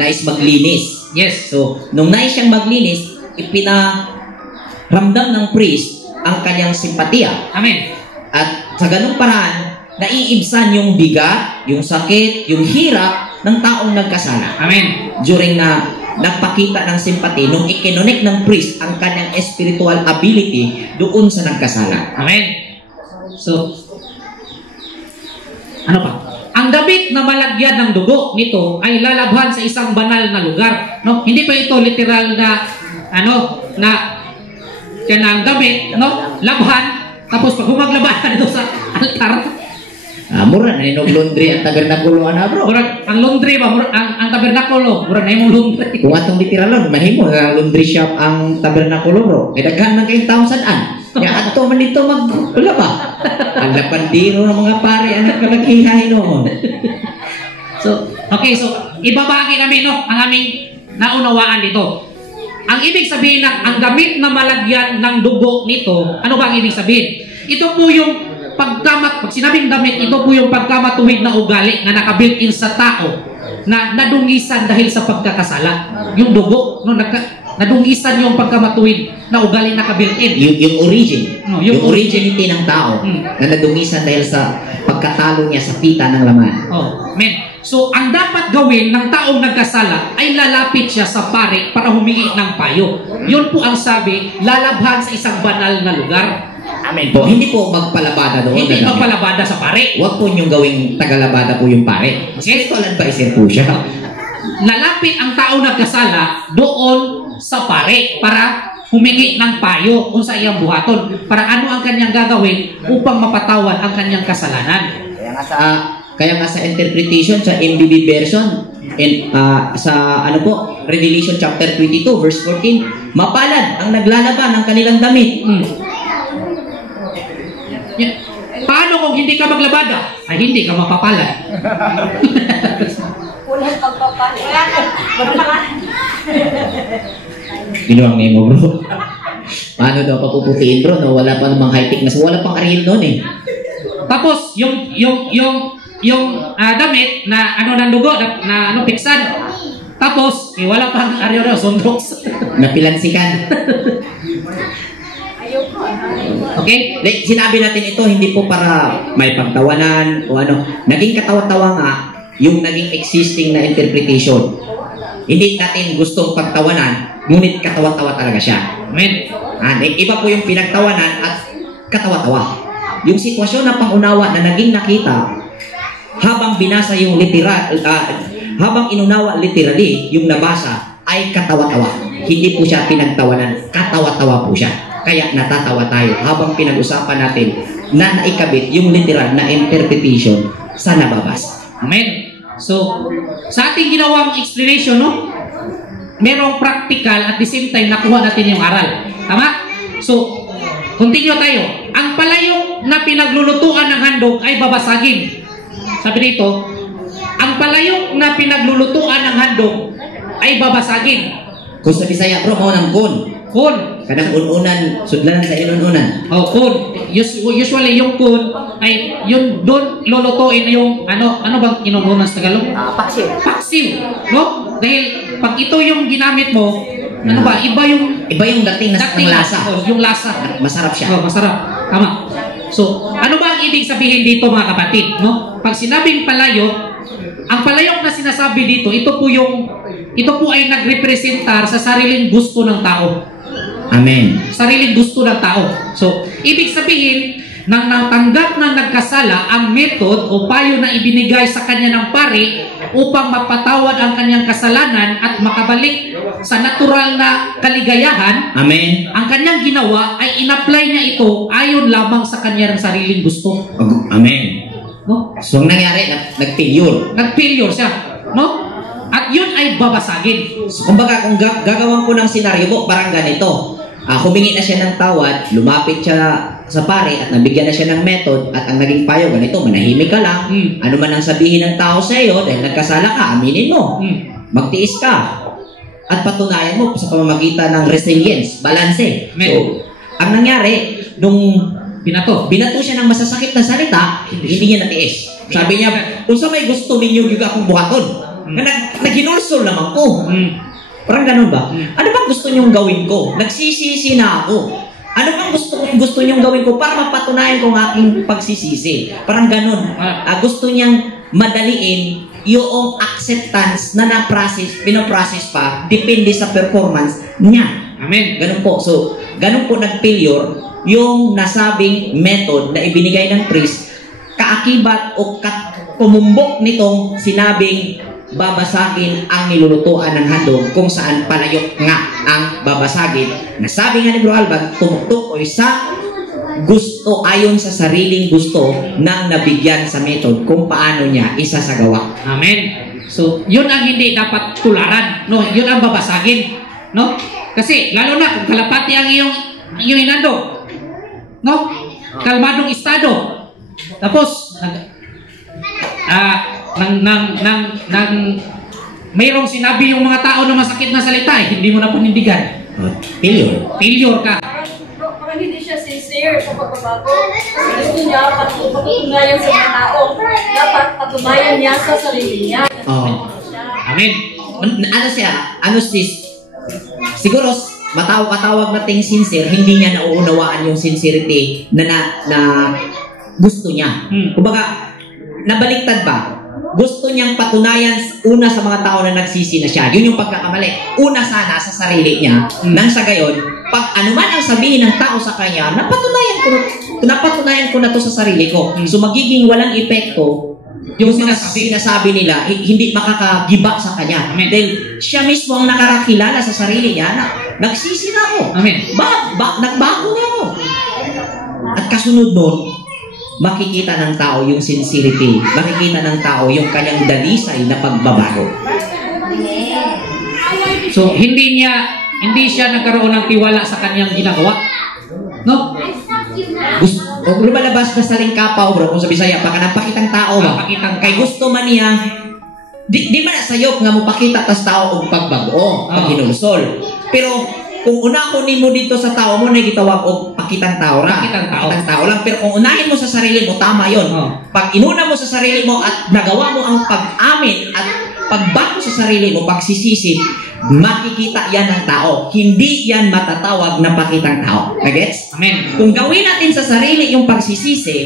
Nais maglinis. Yes. So, nung nais siyang maglinis, ipinaramdam ng priest ang kanyang simpatiya. Amen. At sa ganung paraan, naiibsan yung bigat, yung sakit, yung hirap ng taong nagkasala. Amen. During na nagpakita ng simpati, nung ikinonek ng priest ang kanyang spiritual ability doon sa nagkasala. Amen. So, ano pa? Ang damit na malagyan ng dugo nito ay lalabhan sa isang banal na lugar. No? Hindi pa ito literal na kanang damit, no? Labhan. Tapos pag humaglaban dito sa altar, mura na yung laundry ang tabernakulo, bro. Mura, ang laundry ba? Ang tabernakulo, mura na yung laundry. Kung atong literal lang, mahimo nga laundry shop ang tabernakulo, bro. Kaya daghan man kayong taong sadaan. Kaya ato man dito wala ba? Ang lapandiro ng mga pare, anak kalaghihay noon. So, okay, so ibabagi namin ang aming naunawaan dito. Ang ibig sabihin ng ang gamit na malagyan ng dugo nito, ano ba ang ibig sabihin? Ito po yung pag sinabing damit, ito po yung pagkamatuwid na ugali na nakabuilt-in sa tao na nadungisan dahil sa pagkakasala. Yung dugo, nadungisan yung pagkamatuwid na ugali na nakabuilt-in. Yung origin. Yung originity ng tao na nadungisan dahil sa pagkatalo niya sa pita ng laman. Amen. So, ang dapat gawin ng taong nagkasala ay lalapit siya sa pare para humingi ng payo. Yun po ang sabi, lalabhan sa isang banal na lugar. Amen po. Hindi po magpalabada doon. Hindi magpalabada sa pare. Huwag po niyong gawing tagalabada po yung pare. Spiritual advisor po siya. lalapit ang tao nagkasala doon sa pare para humingi ng payo kung sa iyang buhaton. Para ano ang kanyang gagawin upang mapatawad ang kanyang kasalanan. Kaya nga sa interpretation sa MBB version sa Revelation chapter 22 verse 14, mapalad ang naglalaban ng kanilang damit. Paano kung hindi ka maglabada? Ay hindi ka mapapalad. Unang pagpapalit. Binuang nemo, bro. Paano daw papuputiin, bro? No? Wala pa namang high-tech na wala pang ariel noon eh. Tapos yung damit na ng dugo na piksan. Tapos wala pang ariel sundoks. Napilansikan. Okay? Like, sinabi natin ito hindi po para may pagtawanan o ano. Naging katawa-tawa nga yung naging existing na interpretation. Hindi natin gustong pagtawanan, ngunit katawa-tawa talaga siya. Amen. Iba po yung pinagtawanan at katawa-tawa. Yung sitwasyon na pangunawa na naging nakita habang binasa yung habang inunawa literally yung nabasa ay katawa-tawa. Hindi po siya pinagtawanan, katawa-tawa po siya. Kaya natatawa tayo habang pinag-usapan natin na naikabit yung literal na interpretation sa nababasa. Amen. So, sa ating ginawang explanation, no? Merong practical at the same time nakuha natin yung aral. Tama? So, continue tayo. Ang palayok na pinaglulutuan ng handog ay babasagin. Sabi dito, ang palayok na pinaglulutuan ng handog ay babasagin. Kung sa Bisaya, bro, mo ng kun. Kun. Kadang ununan, sudlanan sa inununan. Oh, kun. Usually yung kun ay yung doon lulutuin yung ano bang inununan sa Tagalog? Paksiw. Paksiw. No? Dahil pag ito yung ginamit mo, ano ba? Iba yung dating ng lasa. Oh, yung lasa. Masarap siya. Oh, masarap. Tama. So, ano ba ang ibig sabihin dito mga kapatid? No? Pag sinabing palayok, ang palayok na sinasabi dito, ito po ay nagrepresentar sa sariling gusto ng tao. Amen. Sariling gusto ng tao. So, ibig sabihin, nang natanggap na nagkasala ang method o payo na ibinigay sa kanya ng pari upang mapatawad ang kanyang kasalanan at makabalik sa natural na kaligayahan, amen, ang kanyang ginawa ay in-apply niya ito ayon lamang sa kanyang sariling gusto. Amen. No? So, ang nangyari, nag-failure. Nag-failure siya. No? At yun ay babasagin. So, kumbaga, kung gagawin ko ng senaryo mo, parang ganito. Humingi na siya ng tawad, lumapit siya sa pare at nabigyan na siya ng method at ang naging payo, ganito, manahimik ka lang. Ano man ang sabihin ng tao sa iyo dahil nagkasala ka, aminin mo. Magtiis ka. At patunayan mo sa pamamagitan ng resilience, balanse. So, ang nangyari, nung binato siya ng masasakit na salita, hindi niya natiis. Sabi niya, kung sa may gusto ninyo, yung akong buhaton. Naghinulsol naman ko. Parang ganun ba? Ano bang gusto niyong gawin ko? Nagsisisi na ako. Ano bang gusto niyong gawin ko para mapatunayan ko ang aking pagsisisi? Parang ganun. Gusto niyang madaliin yung acceptance na pinoprocess pa depende sa performance niya. Amen. Ganun po. So, ganun po nag-failure yung nasabing method na ibinigay ng priest, kaakibat o kumumbok nitong sinabing babasagin ang nilulutuan ng handog kung saan palayok nga ang babasagin. Nasabi nga ni Bro Albag, tumutukoy sa gusto ayon sa sariling gusto ng nabigyan sa method kung paano niya isasagawa. Amen. So, yun ang hindi dapat tularan. No? Yun ang babasagin. No? Kasi, lalo na kung kalapati ang iyong hinandog. No? Kalmadong estado. Tapos, mayroong sinabi yung mga tao na masakit na salita, hindi mo na panindigan. Failure ka. Parang hindi siya sincere sa pagbabago. Gusto niya patunayan sa mga tao. Dapat patunayan niya sa sarili niya. Amen. Siguro matawag nating sincere, hindi niya nauunawaan yung sincerity na gusto niya. Kumbaga, nabaliktad ba? Gusto niyang patunayan una sa mga tao na nagsisi na siya. Yun yung pagkakamali. Una sana sa sarili niya. Nang sa gayon, pag anuman ang sabihin ng tao sa kanya, napatunayan ko na to sa sarili ko. So magiging walang epekto yung mga sinasabi nila, hindi makakagiba sa kanya. Amen. Dahil siya mismo ang nakakakilala sa sarili niya na nagsisi na ako. Amen. Nagbago na ako. At kasunod nun, makikita ng tao yung sincerity. Makikita ng tao yung kanyang dalisay na pagbabago. So, hindi siya nagkaroon ng tiwala sa kanyang ginagawa. No? Kung lumalabas na sa lingkapaw, bro, kung sa Bisaya, pakitang tao ba? Kay gusto man niya, di man sayop nga mo pakita tas tao og pagbago, pag hinulusol. Pero kung unahon mo dito sa tao mo na gitawag og pakitang tao ra. Pakitang tao lang. Pero kung unahin mo sa sarili mo, tama yon. Pag inuna mo sa sarili mo at nagawa mo ang pag-amin at pagbago sa sarili mo, pagsisisi, makikita yan ng tao. Hindi yan matatawag na pakitang tao. Nagets? Amen. Kung gawin natin sa sarili yung pagsisisi,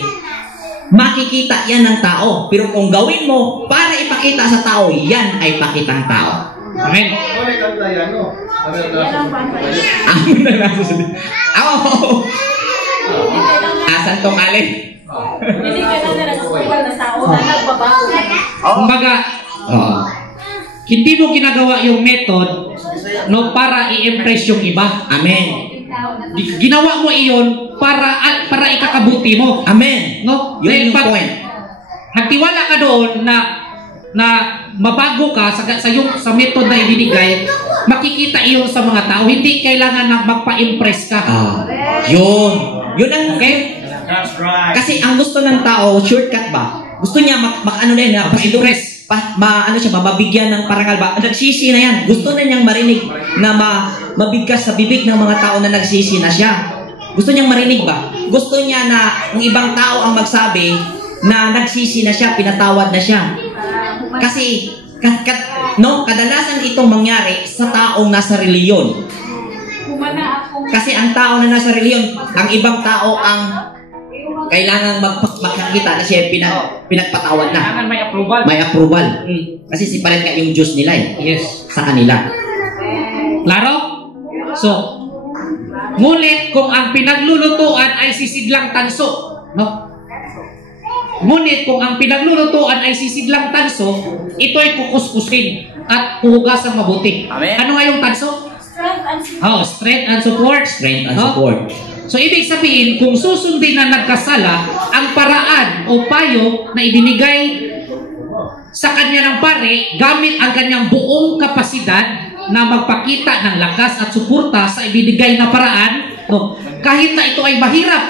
makikita yan ng tao. Pero kung gawin mo para ipakita sa tao, yan ay pakitang tao. Amen. Oy, kanta yan, no? Ako na nasusunod. Asan tong alin? Hindi kailangan ng kapal na tao na nagbabago. Kumbaga, hindi mo ginagawa yung method no para i-impress yung iba. Amen. Ginawa mo iyon para ikakabuti mo. Amen. No? Yun Dahil yung pag point. nagtiwala ka doon na mabago ka sa method na ibinigay, makikita iyon sa mga tao. Hindi kailangan na magpa-impress ka. Yun. Yun ang... Okay? That's right. Kasi ang gusto ng tao, shortcut ba? Gusto niya ano na yun, Pa-impress. mabigyan ng parangal ba? Nagsisi na yan. Gusto na niyang marinig na mabigkas sa bibig ng mga tao na nagsisi na siya. Gusto niyang marinig ba? Gusto niya na ang ibang tao ang magsabi na nagsisi na siya, pinatawad na siya. Kasi kadalasan itong mangyari sa taong nasa reliyon. Kasi ang tao na nasa reliyon, ang ibang tao ang kailangan makakita na siya pinagpatawad na. Kailangan may approval. May approval. Kasi sipalit nga yung Diyos nila Yes. sa kanila. Klaro? So, ngunit kung ang pinaglulutuan ay sisidlang tanso, no? Ngunit kung ang pinaglulutuan ay sisidlang tanso, ito'y kukuskusin at huhugasang mabuti. Amen. Ano nga yung tanso? Strength and support. Strength and No? support. So, ibig sabihin, kung susundin na nagkasala, ang paraan o payo na ibinigay sa kanya ng pare, gamit ang kanyang buong kapasidad na magpakita ng lakas at suporta sa ibinigay na paraan, no? Kahit na ito ay mahirap,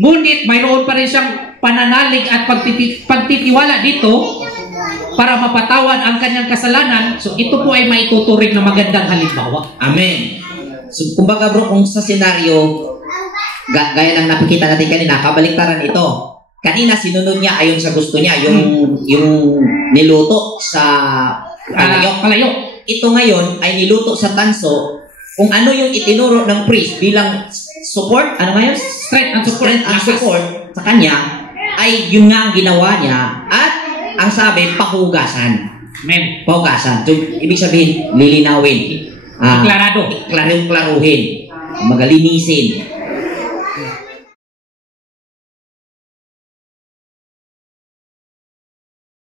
ngunit mayroon pa rin siyang pananalig at pagtitiwala dito para mapatawad ang kanyang kasalanan. So, ito po ay maituturing na magandang halimbawa. Amen. So, kumbaga bro, kung sa senaryo, gaya ng napakita natin kanina, kabaliktaran ito. Kanina, sinunod niya ayon sa gusto niya, yung niluto sa Palayo. Ito ngayon ay niluto sa tanso, kung ano yung itinuro ng priest bilang support, ano ngayon? Strength and Support sa kanya, ay yun nga ang ginawa niya, at ang sabi, pahugasan. Amen. Pahugasan. So, ibig sabihin, lilinawin. Deklarado. Klaruhin. Magalinisin.